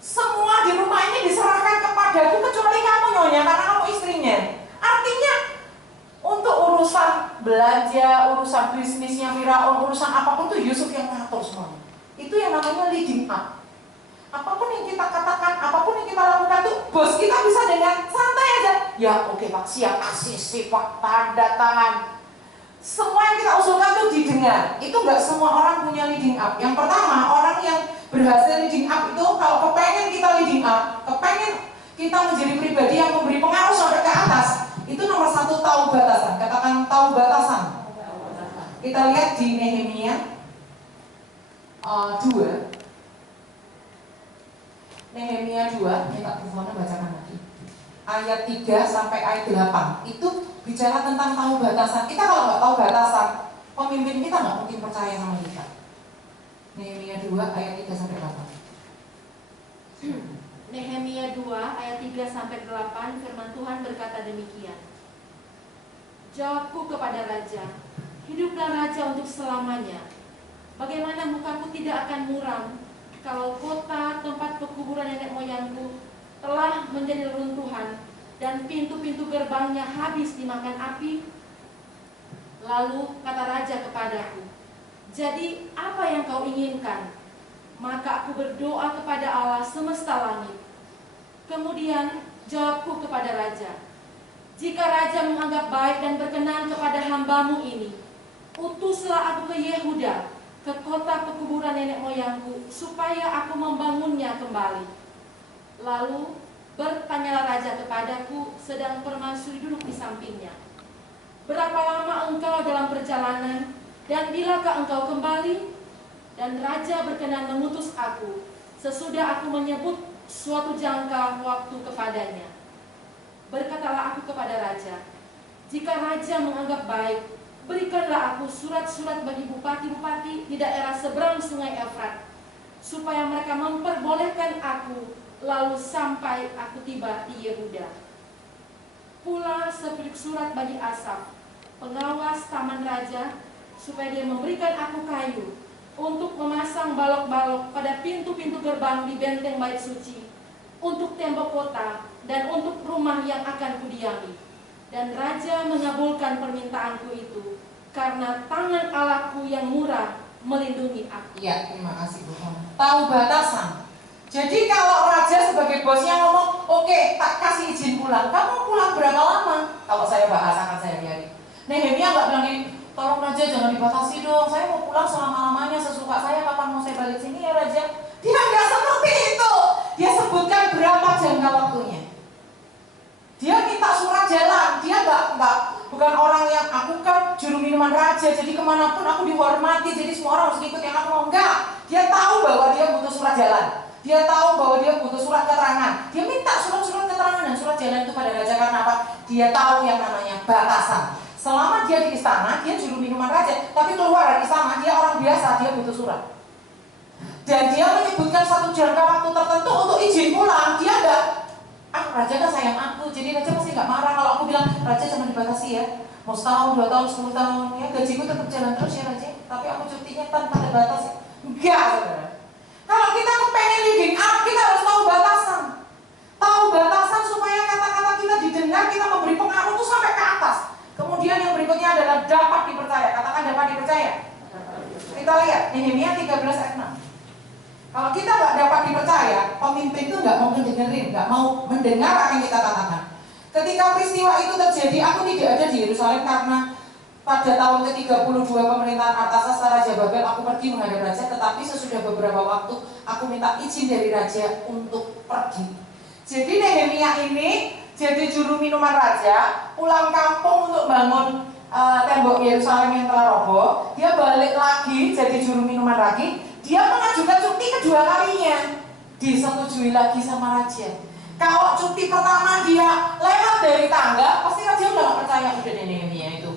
semua di rumah ini diserahkan kepadaku kecuali kamu Nyonya, karena kamu istrinya. Artinya untuk urusan belanja, urusan bisnisnya Firaun, urusan apapun tuh Yusuf yang ngatur semuanya. Itu yang namanya leading up. Apapun yang kita katakan, apapun yang kita lakukan tuh bos kita bisa dengan santai aja. Ya oke Pak, siap, ACC Pak, tanda tangan. Semua yang kita usulkan tuh didengar. Itu nggak semua orang punya leading up. Yang pertama, orang yang berhasil leading up itu kalau kepengen kita leading up, kepengen kita menjadi pribadi yang memberi pengaruh sampai ke atas, itu nomor satu tahu batasan. Katakan tahu batasan. Kita lihat di Nehemia 2. Nehemia 2, minta Bufona bacakan lagi. Ayat 3 sampai ayat 8. Itu bicara tentang tahu batasan. Kita kalau nggak tahu batasan, pemimpin kita nggak mungkin percaya sama kita. Nehemia 2 ayat 3 sampai 8. Nehemia 2 ayat 3 sampai 8, firman Tuhan berkata demikian. Jawabku kepada raja, hiduplah raja untuk selamanya. Bagaimana mukaku tidak akan muram kalau kota tempat pekuburan nenek moyangku telah menjadi reruntuhan dan pintu-pintu gerbangnya habis dimakan api? Lalu kata raja kepadaku, jadi apa yang kau inginkan? Maka aku berdoa kepada Allah semesta langit. Kemudian jawabku kepada raja, jika raja menganggap baik dan berkenan kepada hambamu ini, utuslah aku ke Yehuda, ke kota pekuburan nenek moyangku, supaya aku membangunnya kembali. Lalu bertanyalah raja kepadaku, sedang permaisuri duduk di sampingnya, berapa lama engkau dalam perjalanan, dan bilakah engkau kembali? Dan raja berkenan mengutus aku, sesudah aku menyebut suatu jangka waktu kepadanya. Berkatalah aku kepada raja, jika raja menganggap baik, berikanlah aku surat-surat bagi bupati-bupati di daerah seberang sungai Efrat, supaya mereka memperbolehkan aku lalu sampai aku tiba di Yehuda. Pula seperik surat bagi Asaf, pengawas taman raja, supaya dia memberikan aku kayu untuk memasang balok-balok pada pintu-pintu gerbang di benteng bait suci, untuk tembok kota, dan untuk rumah yang akan kudiami. Dan raja mengabulkan permintaanku itu, karena tangan Allahku yang murah melindungi aku. Iya, terima kasih Bu. Tahu batasan. Jadi kalau raja sebagai bosnya ngomong, oke, tak kasih izin pulang. Kamu pulang berapa lama? Kalau saya bahasakan saya biarin. Nehemia nggak bilang ini, tolong raja jangan dibatasi dong. Saya mau pulang selama-lamanya sesuka saya. Kapan mau saya balik sini ya raja? Dia nggak seperti itu. Dia sebutkan berapa jangka waktunya. Dia minta surat jalan. Dia bukan orang yang aku kan juru minuman raja. Jadi kemanapun aku dihormati. Jadi semua orang harus ikut yang aku mau. Enggak. Dia tahu bahwa dia butuh surat jalan. Dia tahu bahwa dia butuh surat keterangan. Dia minta surat-surat keterangan dan surat jalan itu pada raja karena apa? Dia tahu yang namanya batasan. Selama dia di istana, dia juru minuman raja. Tapi keluar dari istana, dia orang biasa, dia butuh surat. Dan dia menyebutkan satu jangka waktu tertentu untuk izin pulang. Dia enggak, raja kan sayang aku, jadi raja pasti enggak marah kalau aku bilang, raja jangan dibatasi ya. Mau setahun, 2 tahun, 10 tahun, ya gajiku tetap jalan terus ya raja. Tapi aku cutinya tanpa ada batas. Enggak, saudara. Kalau kita kepengen leading up, kita harus tahu batasan. Tahu batasan supaya kata-kata kita didengar, kita memberi pengaruh itu sampai ke atas. Kemudian yang berikutnya adalah dapat dipercaya. Katakan dapat dipercaya. Kita lihat Nehemia 13 ayat 6. Kalau kita nggak dapat dipercaya, pemimpin itu nggak mau mendengarin, nggak mau mendengar apa yang kita katakan. Ketika peristiwa itu terjadi, aku tidak ada di Yerusalem karena pada tahun ke-32 pemerintahan Artasasta Raja Babel, aku pergi menghadap raja, tetapi sesudah beberapa waktu, aku minta izin dari raja untuk pergi. Jadi Nehemia ini jadi juru minuman raja, pulang kampung untuk bangun tembok Yerusalem yang telah roboh. Dia balik lagi jadi juru minuman lagi. Dia mengajukan cuti kedua kalinya, disetujui lagi sama raja. Kalau cuti pertama dia lewat dari tangga, pasti raja udah gak percaya udah Nehemia itu.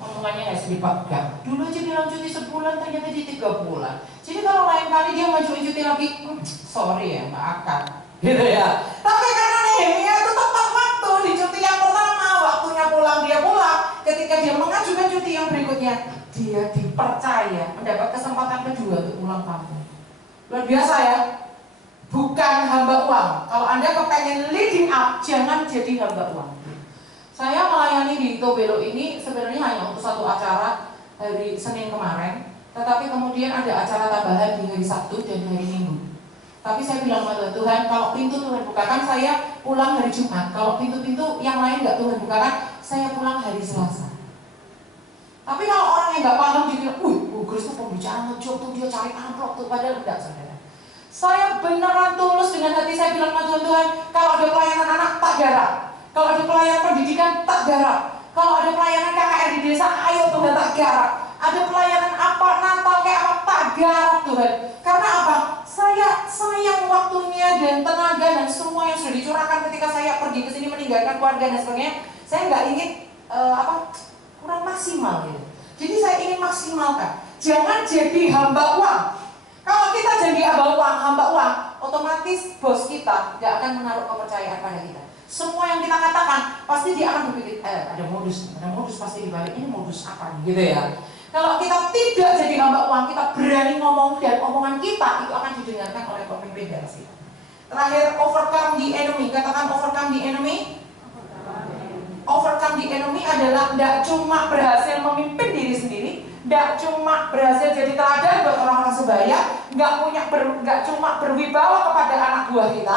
Omongannya nggak dipegang. Dulu aja bilang cuti sebulan, ternyata di 3 bulan. Jadi kalau lain kali dia ngajuin cuti lagi, sorry ya, nggak akan. Gitu ya. Tapi karena Nehemia itu tepat waktu di cuti yang pertama, waktunya pulang dia pulang. Ketika dia mengajukan cuti yang berikutnya, dia dipercaya mendapat kesempatan kedua untuk pulang kampung. Luar biasa ya. Bukan hamba uang. Kalau Anda kepengen leading up, jangan jadi hamba uang. Saya melayani di Tobelo ini sebenarnya hanya untuk satu acara hari Senin kemarin, tetapi kemudian ada acara tambahan di hari Sabtu dan hari Minggu. Tapi saya bilang sama Tuhan, kalau pintu Tuhan bukakan, saya pulang hari Jumat. Kalau pintu-pintu yang lain nggak Tuhan bukakan, saya pulang hari Selasa. Tapi kalau orang yang nggak paham, dia bilang, Bu Grace tuh pembicara ngejok tuh, dia cari amplop tuh, padahal enggak, saudara. Saya beneran tulus dengan hati, saya bilang sama Tuhan, kalau ada pelayanan anak, tak garap. Kalau ada pelayanan pendidikan, tak garap. Kalau ada pelayanan KKR di desa, ayo Tuhan tak garap. Ada pelayanan apa, Natal kayak apa, tak garap Tuhan. Karena apa? Saya sayang waktunya dan tenaga dan semua yang sudah dicurahkan ketika saya pergi ke sini meninggalkan keluarga dan sebagainya. Saya nggak ingin kurang maksimal gitu. Jadi saya ingin maksimalkan. Jangan jadi hamba uang. Kalau kita jadi hamba uang, otomatis bos kita nggak akan menaruh kepercayaan pada kita. Semua yang kita katakan pasti dia akan berpikir, ada modus pasti dibalik, ini modus apa gitu ya. Kalau kita tidak jadi hamba uang, kita berani ngomong dan omongan kita itu akan didengarkan oleh pemimpin dan kita. Terakhir, overcome the enemy. Katakan overcome the enemy. Overcome the enemy adalah tidak cuma berhasil memimpin diri sendiri, tidak cuma berhasil jadi teladan buat orang-orang sebaya, nggak cuma berwibawa kepada anak buah kita,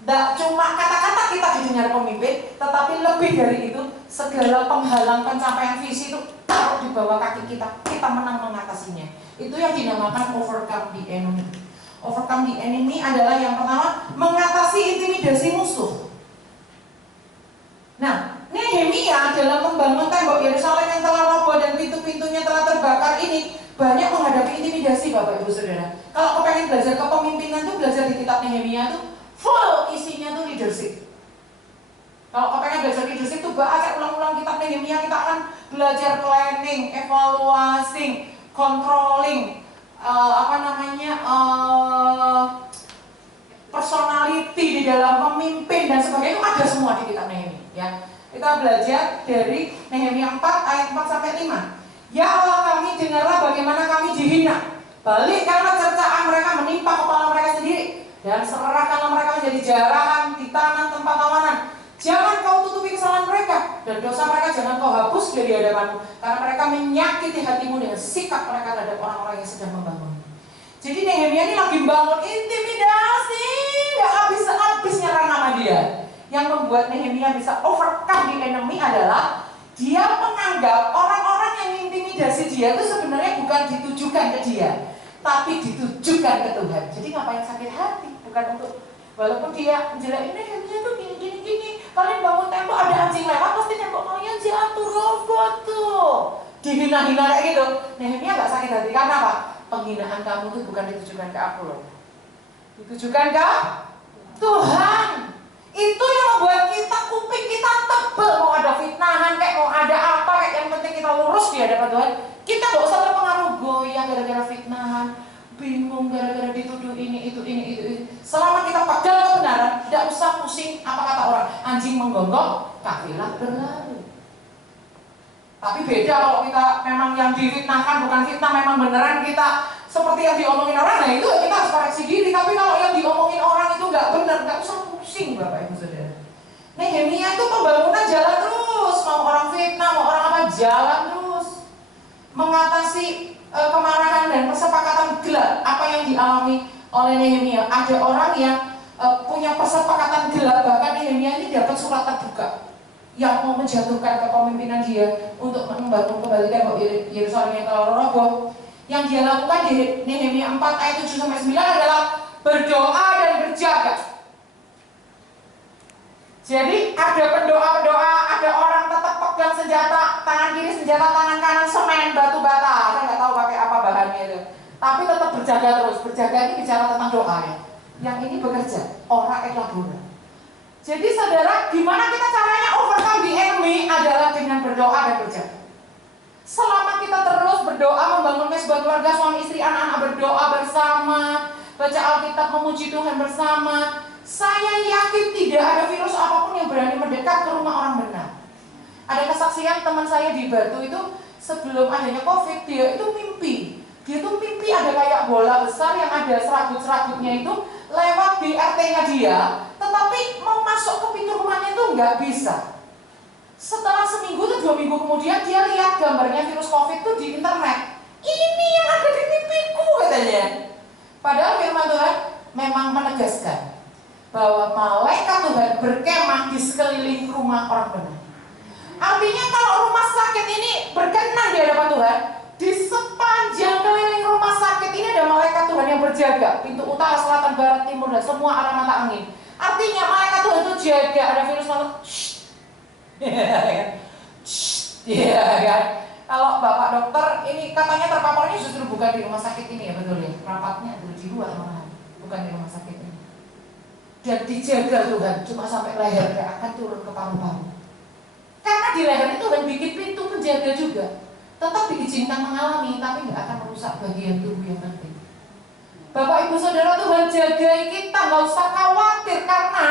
tidak cuma kata-kata kita didengar pemimpin, tetapi lebih dari itu, segala penghalang pencapaian visi itu taruh di bawah kaki kita, kita menang mengatasinya. Itu yang dinamakan overcome the enemy. Overcome the enemy adalah yang pertama, mengatasi intimidasi musuh. Nah, Nehemia dalam membangun tembok Yerusalem yang telah roboh dan pintu-pintunya telah terbakar ini banyak menghadapi intimidasi Bapak Ibu Saudara. Kalau kepengen belajar kepemimpinan tuh belajar di kitab Nehemia tuh full isinya tuh leadership. Kalau kepengen belajar leadership tuh baca ulang-ulang kitab Nehemia, kita akan belajar planning, evaluasi, controlling, personality di dalam pemimpin dan sebagainya itu ada semua di kitab Nehemia ya. Kita belajar dari Nehemia 4 ayat 4 sampai 5. Ya Allah kami, dengarlah bagaimana kami dihina. Balik karena cercaan mereka menimpa kepala mereka sendiri, dan serahkanlah mereka menjadi jarahan di tanah tempat tawanan. Jangan kau tutupi kesalahan mereka, dan dosa mereka jangan kau hapus dari hadapanmu, karena mereka menyakiti hatimu dengan sikap mereka terhadap orang-orang yang sedang membangun. Jadi Nehemia ini lagi bangun intimidasi, gak habis-habis nyerang sama dia. Yang membuat Nehemia bisa overcome the enemy adalah dia menganggap orang-orang yang intimidasi dia itu sebenarnya bukan ditujukan ke dia, tapi ditujukan ke Tuhan. Jadi ngapain sakit hati? Bukan untuk, walaupun dia menjelasin Nehemia tuh gini. Kalian bangun tembok ada anjing lewat, pasti tembok kalian jatuh, robot tuh. Dihina-hina kayak gitu. Nehemia gak sakit hati karena apa? Penghinaan kamu tuh bukan ditujukan ke aku loh, ditujukan ke Tuhan. Itu yang membuat kita, kuping kita tebel. Mau ada fitnahan kayak mau ada apa kayak, yang penting kita lurus di hadapan Tuhan. Kita gak usah terpengaruh goyah gara-gara fitnahan, bingung gara-gara dituduh ini. Selama kita pegang kebenaran, tidak usah pusing apa kata orang. Anjing menggonggong, kafilah berlalu. Tapi beda kalau kita memang yang difitnahkan bukan fitnah, memang beneran kita seperti yang diomongin orang, nah itu kita harus koreksi diri. Tapi kalau yang diomongin orang itu nggak benar, nggak usah pusing Bapak Ibu Saudara. Nehemia itu pembangunan jalan terus, mau orang fitnah, mau orang apa, jalan terus. Mengatasi kemarahan dan persepakatan gelap, apa yang dialami oleh Nehemia. Ada orang yang punya persepakatan gelap, bahkan Nehemia ini dapat surat terbuka yang mau menjatuhkan kepemimpinan dia untuk membangun kembali tembok Yerusalem yang telah roboh. Yang dia lakukan di Nehemia 4 ayat 7-9 adalah berdoa dan berjaga. Jadi ada pendoa-pendoa, ada orang tetap pegang senjata, tangan kiri senjata, tangan kanan semen, batu bata. Saya nggak tahu pakai apa bahannya itu. Tapi tetap berjaga terus. Berjaga ini bicara tentang doa ya. Yang ini bekerja, ora et labora. Jadi saudara, gimana kita caranya overcome the enemy adalah dengan berdoa dan berjaga. Selama kita terus berdoa, membangun sebuah keluarga, suami istri, anak-anak berdoa bersama, baca Alkitab, memuji Tuhan bersama, saya yakin tidak ada virus apapun yang berani mendekat ke rumah orang benar. Ada kesaksian teman saya di Batu itu, sebelum adanya COVID, dia itu mimpi. Dia tuh mimpi ada kayak bola besar yang ada serabut-serabutnya itu lewat di RT-nya dia, tetapi mau masuk ke pintu rumahnya itu nggak bisa. Setelah seminggu atau 2 minggu kemudian dia lihat gambarnya virus COVID itu di internet. Ini yang ada di mimpiku katanya. Padahal firman Tuhan memang menegaskan bahwa malaikat Tuhan berkemah di sekeliling rumah orang benar. Artinya kalau rumah sakit ini berkenan di hadapan Tuhan, di sepanjang keliling rumah sakit ini ada malaikat Tuhan yang berjaga. Pintu utara, selatan, barat, timur, dan semua arah mata angin. Artinya malaikat Tuhan itu jaga, ada virus masuk. Iya kan? Kalau Bapak dokter ini katanya terpaparnya justru bukan di rumah sakit ini ya, betul ya? Rapatnya di luar malahan, bukan di rumah sakit ini. Dan dijaga Tuhan, cuma sampai leher gak akan turun ke paru-paru. Karena di leher itu Tuhan bikin pintu penjaga juga. Tetap diizinkan mengalami, tapi gak akan merusak bagian tubuh yang penting. Bapak Ibu Saudara, Tuhan jagai kita, gak usah khawatir karena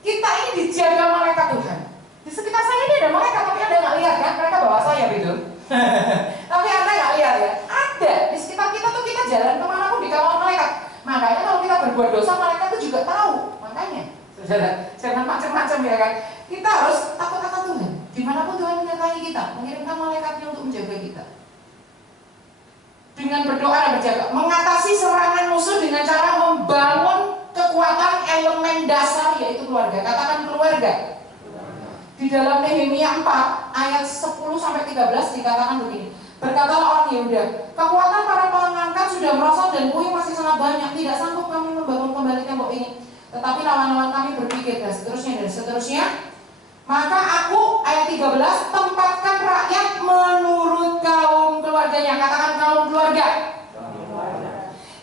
kita ini dijaga malaikat Tuhan. Di sekitar saya ini ada malaikat, tapi Anda gak lihat kan? Mereka bawa saya gitu. Tapi Anda gak lihat ya? Ada, di sekitar kita tuh kita jalan kemanapun dikawal malaikat. Makanya kalau kita berbuat dosa, malaikat itu juga tahu. Makanya, saudara, jangan macam-macam ya kan. Kita harus takut akan Tuhan. Dimanapun Tuhan menyertai kita, mengirimkan malaikatnya untuk menjaga kita. Dengan berdoa dan berjaga, mengatasi serangan musuh dengan cara membangun kekuatan elemen dasar, yaitu keluarga. Katakan keluarga. Di dalam Nehemia 4 ayat 10-13 dikatakan begini. Berkatalah orang Yehuda, kekuatan para pengangkat sudah merosot dan kue masih sangat banyak. Tidak sanggup kami membangun kembali tembok ini. Tetapi lawan-lawan kami berpikir dan seterusnya. Maka aku, ayat 13, tempatkan rakyat menurut kaum keluarganya. Katakan kaum keluarga.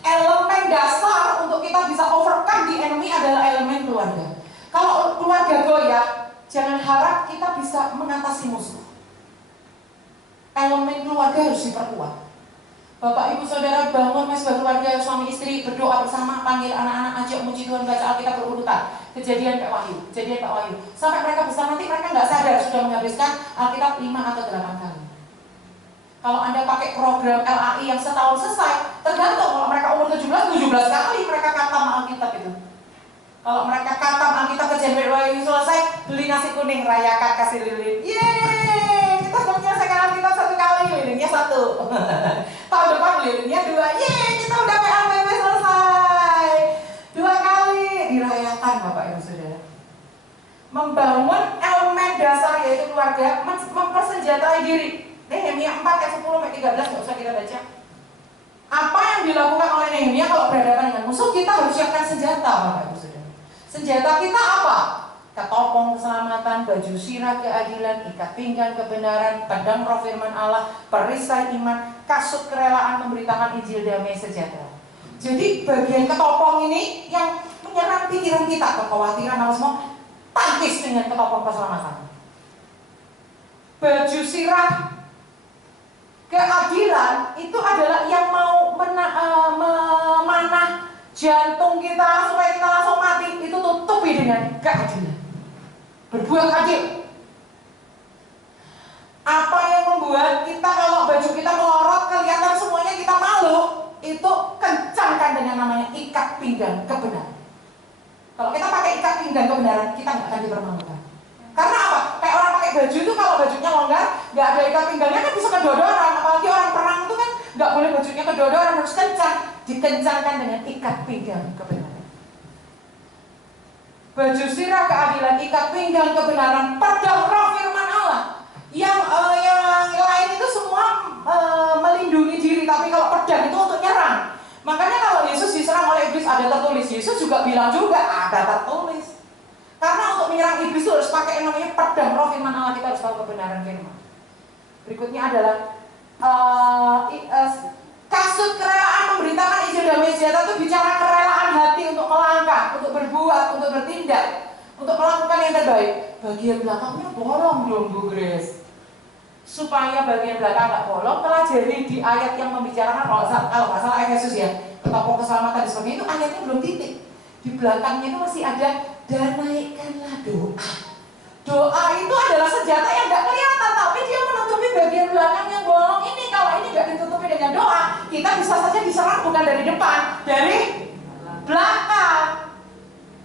Elemen dasar untuk kita bisa overcome di enemy adalah elemen keluarga. Kalau keluarga goyah, jangan harap kita bisa mengatasi musuh. Elemen keluarga harus diperkuat. Bapak Ibu Saudara bangun mesbah keluarga, suami istri berdoa bersama, panggil anak-anak, ajak muji Tuhan, baca Alkitab berurutan. Kejadian Pak Wahyu. Sampai mereka besar nanti mereka nggak sadar sudah menghabiskan Alkitab 5 atau 8 kali. Kalau Anda pakai program LAI yang setahun selesai, tergantung. Kalau mereka umur 17 kali mereka katam Alkitab itu. Kalau mereka katam Alkitab kejadian Wahyu selesai, beli nasi kuning, rayakan, kasih lilin. Yeay, kita sudah menyelesaikan Alkitab 1 kali, lilinnya 1. Tahun depan lilinnya 2. Yeay, kita udah PABB selesai. 2 kali dirayakan Bapak Ibu Saudara. Membangun elemen dasar yaitu keluarga, mempersenjatai diri. Nehemia 4 ayat 10-13 nggak usah kita baca. Apa yang dilakukan oleh Nehemia kalau berhadapan dengan musuh, kita harus siapkan senjata Bapak Ibu Saudara. Senjata kita apa? Ketopong keselamatan, baju sirah keadilan, ikat pinggang kebenaran, pedang roh firman Allah, perisai iman, kasut kerelaan memberitakan Injil damai sejahtera. Jadi bagian ketopong ini yang menyerang pikiran kita, kekhawatiran apa semua, tangkis dengan ketopong keselamatan. Baju sirah keadilan itu adalah yang mau memanah jantung kita supaya kita langsung mati, itu tutupi dengan keadilan. Berbuat adil. Apa yang membuat kita kalau baju kita melorot kelihatan semuanya kita malu, itu kencangkan dengan namanya ikat pinggang kebenaran. Kalau kita pakai ikat pinggang kebenaran, kita nggak akan dipermalukan. Karena apa? Kayak orang pakai baju itu kalau bajunya longgar, nggak ada ikat pinggangnya kan bisa kedodoran. Apalagi orang perang itu kan nggak boleh bajunya kedodoran, harus kencang. Dikencangkan dengan ikat pinggang kebenaran. Baju sirah keadilan, ikat pinggang kebenaran, pedang roh firman Allah. Yang lain itu semua melindungi diri, tapi kalau pedang itu untuk nyerang. Makanya kalau Yesus diserang oleh iblis ada tertulis. Yesus juga bilang juga ada tertulis. Karena untuk menyerang iblis itu harus pakai yang namanya pedang roh firman Allah. Kita harus tahu kebenaran firman. Berikutnya adalah kasut kerelaan memberitakan Injil damai sejahtera itu bicara kerelaan hati untuk melangkah, untuk berbuat, untuk bertindak, untuk melakukan yang terbaik. Bagian belakangnya bolong dong Bu Grace. Supaya bagian belakang nggak bolong, pelajari di ayat yang membicarakan kalau nggak salah Efesus ya, ketopong keselamatan dan sebagainya, itu ayatnya belum titik. Di belakangnya itu masih ada dan naikkanlah doa. Doa itu adalah senjata yang nggak kelihatan, tapi dia menutupi bagian belakang yang bolong ini. Kalau ini nggak ditutupi dengan doa, kita bisa saja diserang bukan dari depan, dari belakang.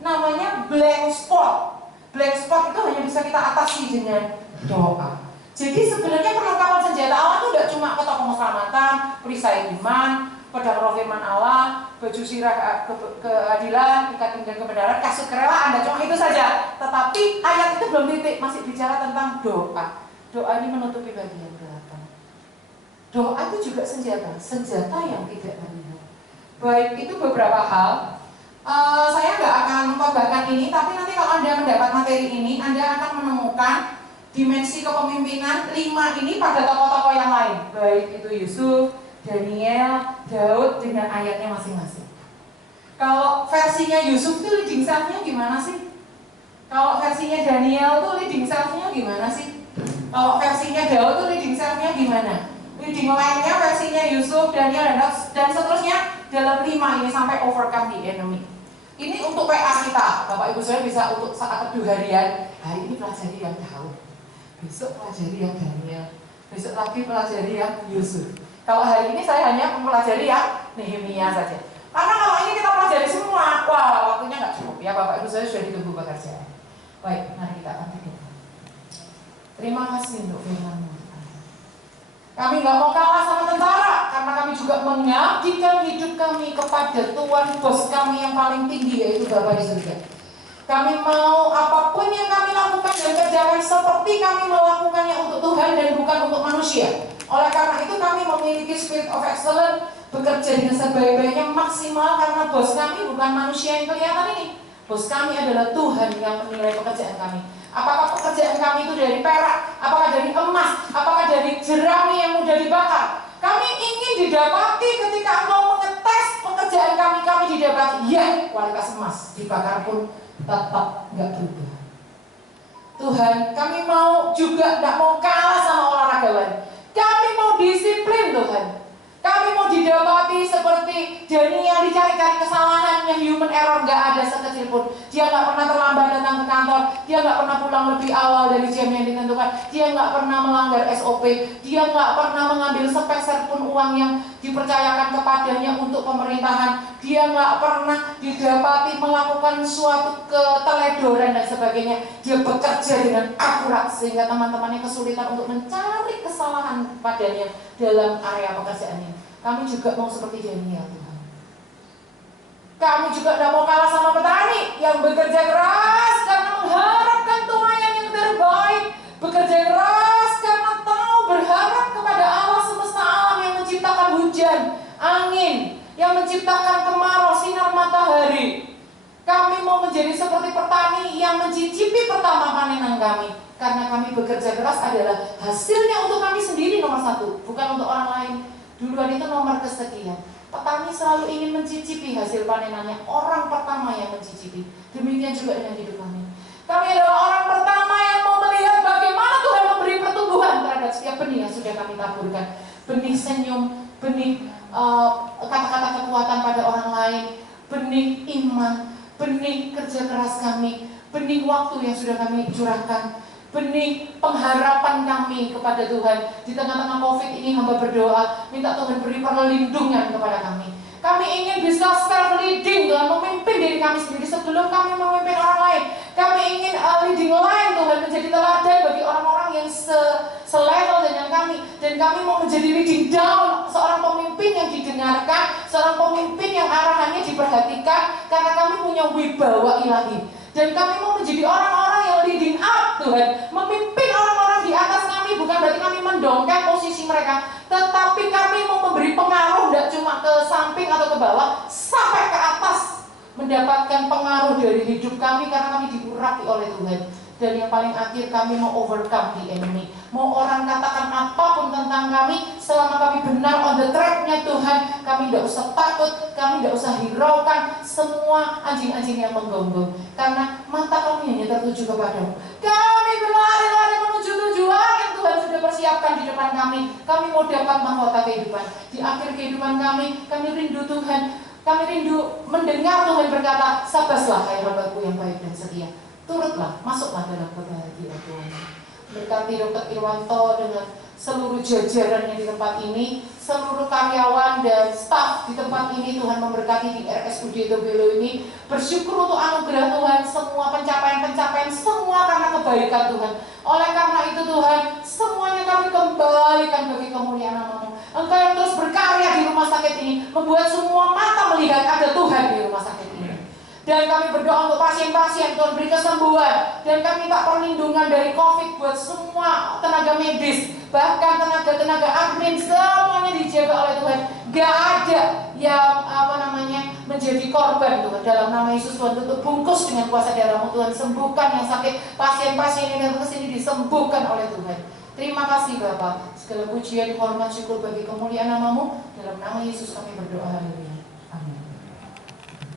Namanya blank spot. Blank spot itu hanya bisa kita atasi dengan doa. Jadi sebenarnya perlengkapan senjata Allah itu tidak cuma ketopong keselamatan, perisai iman, pedang roh firman Allah, baju sirah keadilan, ikat pinggang kebenaran, kasut kerelaan, dan cuma itu saja. Tetapi ayat itu belum titik, masih bicara tentang doa. Doa ini menutupi bagian belakang. Doa itu juga senjata yang tidak terlihat. Baik, itu beberapa hal. Saya nggak akan mengkhotbahkan ini, tapi nanti kalau Anda mendapat materi ini, Anda akan menemukan dimensi kepemimpinan 5 ini pada tokoh-tokoh yang lain, baik itu Yusuf, Daniel, Daud dengan ayatnya masing-masing. Kalau versinya Yusuf tuh leading self-nya gimana sih? Kalau versinya Daniel tuh leading self-nya gimana sih? Kalau versinya Daud tuh leading self-nya gimana? Leading line-nya versinya Yusuf, Daniel, dan seterusnya dalam 5 ini sampai overcome the enemy. Ini untuk PA kita, Bapak Ibu saya bisa untuk saat teduh harian. Hari ini pelajari yang Daud, besok pelajari yang Daniel, besok lagi pelajari yang Yusuf. Kalau hari ini saya hanya mempelajari yang Nehemia saja. Karena kalau ini kita pelajari semua, wah waktunya nggak cukup ya. Bapak Ibu saya sudah ditunggu pekerjaan. Baik, mari kita akan berdoa. Terima kasih untuk firman-Mu. Kami nggak mau kalah sama tentara, karena kami juga mengabdikan hidup kami kepada Tuhan bos kami yang paling tinggi, yaitu Bapa di surga. Kami mau apapun yang kami lakukan dan kerjakan seperti kami melakukannya untuk Tuhan dan bukan untuk manusia. Oleh karena itu kami memiliki spirit of excellence, bekerja dengan sebaik-baiknya maksimal karena bos kami bukan manusia yang kelihatan ini. Bos kami adalah Tuhan yang menilai pekerjaan kami. Apakah pekerjaan kami itu dari perak, apakah dari emas, apakah dari jerami yang mudah dibakar. Kami ingin didapati ketika Engkau mengetes pekerjaan kami didapati. Ya, kualitas emas dibakar pun tetap nggak berubah. Tuhan, kami mau juga nggak mau kalah sama olahragawan. Kami mau disiplin Tuhan. Kami mau didapati seperti Daniel dicari-cari kesalahannya, human error nggak ada sekecil pun. Dia nggak pernah terlambat datang ke kantor, dia nggak pernah pulang lebih awal dari jam yang ditentukan, dia nggak pernah melanggar SOP, dia nggak pernah mengambil sepeser pun uang yang dipercayakan kepadanya untuk pemerintahan, dia nggak pernah didapati melakukan suatu keteledoran dan sebagainya. Dia bekerja dengan akurat sehingga teman-temannya kesulitan untuk mencari kesalahan padanya dalam area pekerjaannya. Kami juga mau seperti Daniel Tuhan. Kami juga tidak mau kalah sama petani yang bekerja keras karena mengharapkan tuayan yang terbaik, bekerja keras karena tahu berharap kepada Allah semesta alam yang menciptakan hujan, angin, yang menciptakan kemarau, sinar matahari. Kami mau menjadi seperti petani yang mencicipi pertama panenan kami. Karena kami bekerja keras adalah hasilnya untuk kami sendiri nomor 1, bukan untuk orang lain. Duluan itu nomor kesekian. Petani selalu ingin mencicipi hasil panenannya, orang pertama yang mencicipi. Demikian juga dengan hidup kami. Kami adalah orang pertama yang mau melihat bagaimana Tuhan memberi pertumbuhan terhadap setiap benih yang sudah kami taburkan. Benih senyum, benih kata-kata kekuatan pada orang lain, benih iman, benih kerja keras kami, benih waktu yang sudah kami curahkan, benih pengharapan kami kepada Tuhan. Di tengah-tengah COVID ini hamba berdoa, minta Tuhan beri perlindungan kepada kami. Kami ingin bisa self-leading Tuhan, memimpin diri kami sendiri sebelum kami memimpin orang lain. Kami ingin leading line Tuhan, menjadi teladan bagi orang-orang yang selevel dengan kami. Dan kami mau menjadi leading down, seorang pemimpin yang didengarkan, seorang pemimpin yang arahannya diperhatikan, karena kami punya wibawa ilahi. Dan kami mau menjadi orang-orang yang leading up Tuhan, memimpin orang-orang di atas kami. Bukan berarti kami mendongkrak posisi mereka, tetapi kami mau memberi pengaruh tidak cuma ke samping atau ke bawah, sampai ke atas, mendapatkan pengaruh dari hidup kami karena kami diurapi oleh Tuhan. Dan yang paling akhir, kami mau overcome the enemy. Mau orang katakan apapun tentang kami, selama kami benar on the track-nya Tuhan, kami tidak usah takut, kami tidak usah hiraukan semua anjing-anjing yang menggonggong. Karena mata kami hanya tertuju kepadamu. Kami berlari-lari menuju tujuan yang Tuhan sudah persiapkan di depan kami. Kami mau dapat mahkota kehidupan. Di akhir kehidupan kami rindu Tuhan. Kami rindu mendengar Tuhan berkata, "Sabaslah hai hambaku yang baik dan setia. Turutlah, masuklah dalam kebahagiaan Tuhan." Berkati Dr. Irwanto dengan seluruh jajarannya di tempat ini, seluruh karyawan dan staf di tempat ini. Tuhan memberkati di RSUD Tobelo ini. Bersyukur untuk anugerah Tuhan, semua pencapaian-pencapaian, semua karena kebaikan Tuhan. Oleh karena itu Tuhan, semuanya kami kembalikan bagi kemuliaan nama-Mu. Engkau yang terus berkarya di rumah sakit ini, membuat semua mata melihat ada Tuhan di rumah sakit ini. Dan kami berdoa untuk pasien-pasien, Tuhan beri kesembuhan. Dan kami minta perlindungan dari COVID buat semua tenaga medis, bahkan tenaga-tenaga admin, semuanya dijaga oleh Tuhan. Gak ada yang menjadi korban Tuhan. Dalam nama Yesus Tuhan tutup bungkus dengan kuasa darah-Mu Tuhan. Sembuhkan yang sakit, pasien-pasien yang datang ke sini disembuhkan oleh Tuhan. Terima kasih Bapa. Segala pujian, hormat, syukur bagi kemuliaan namamu. Dalam nama Yesus kami berdoa, haleluya. Amin.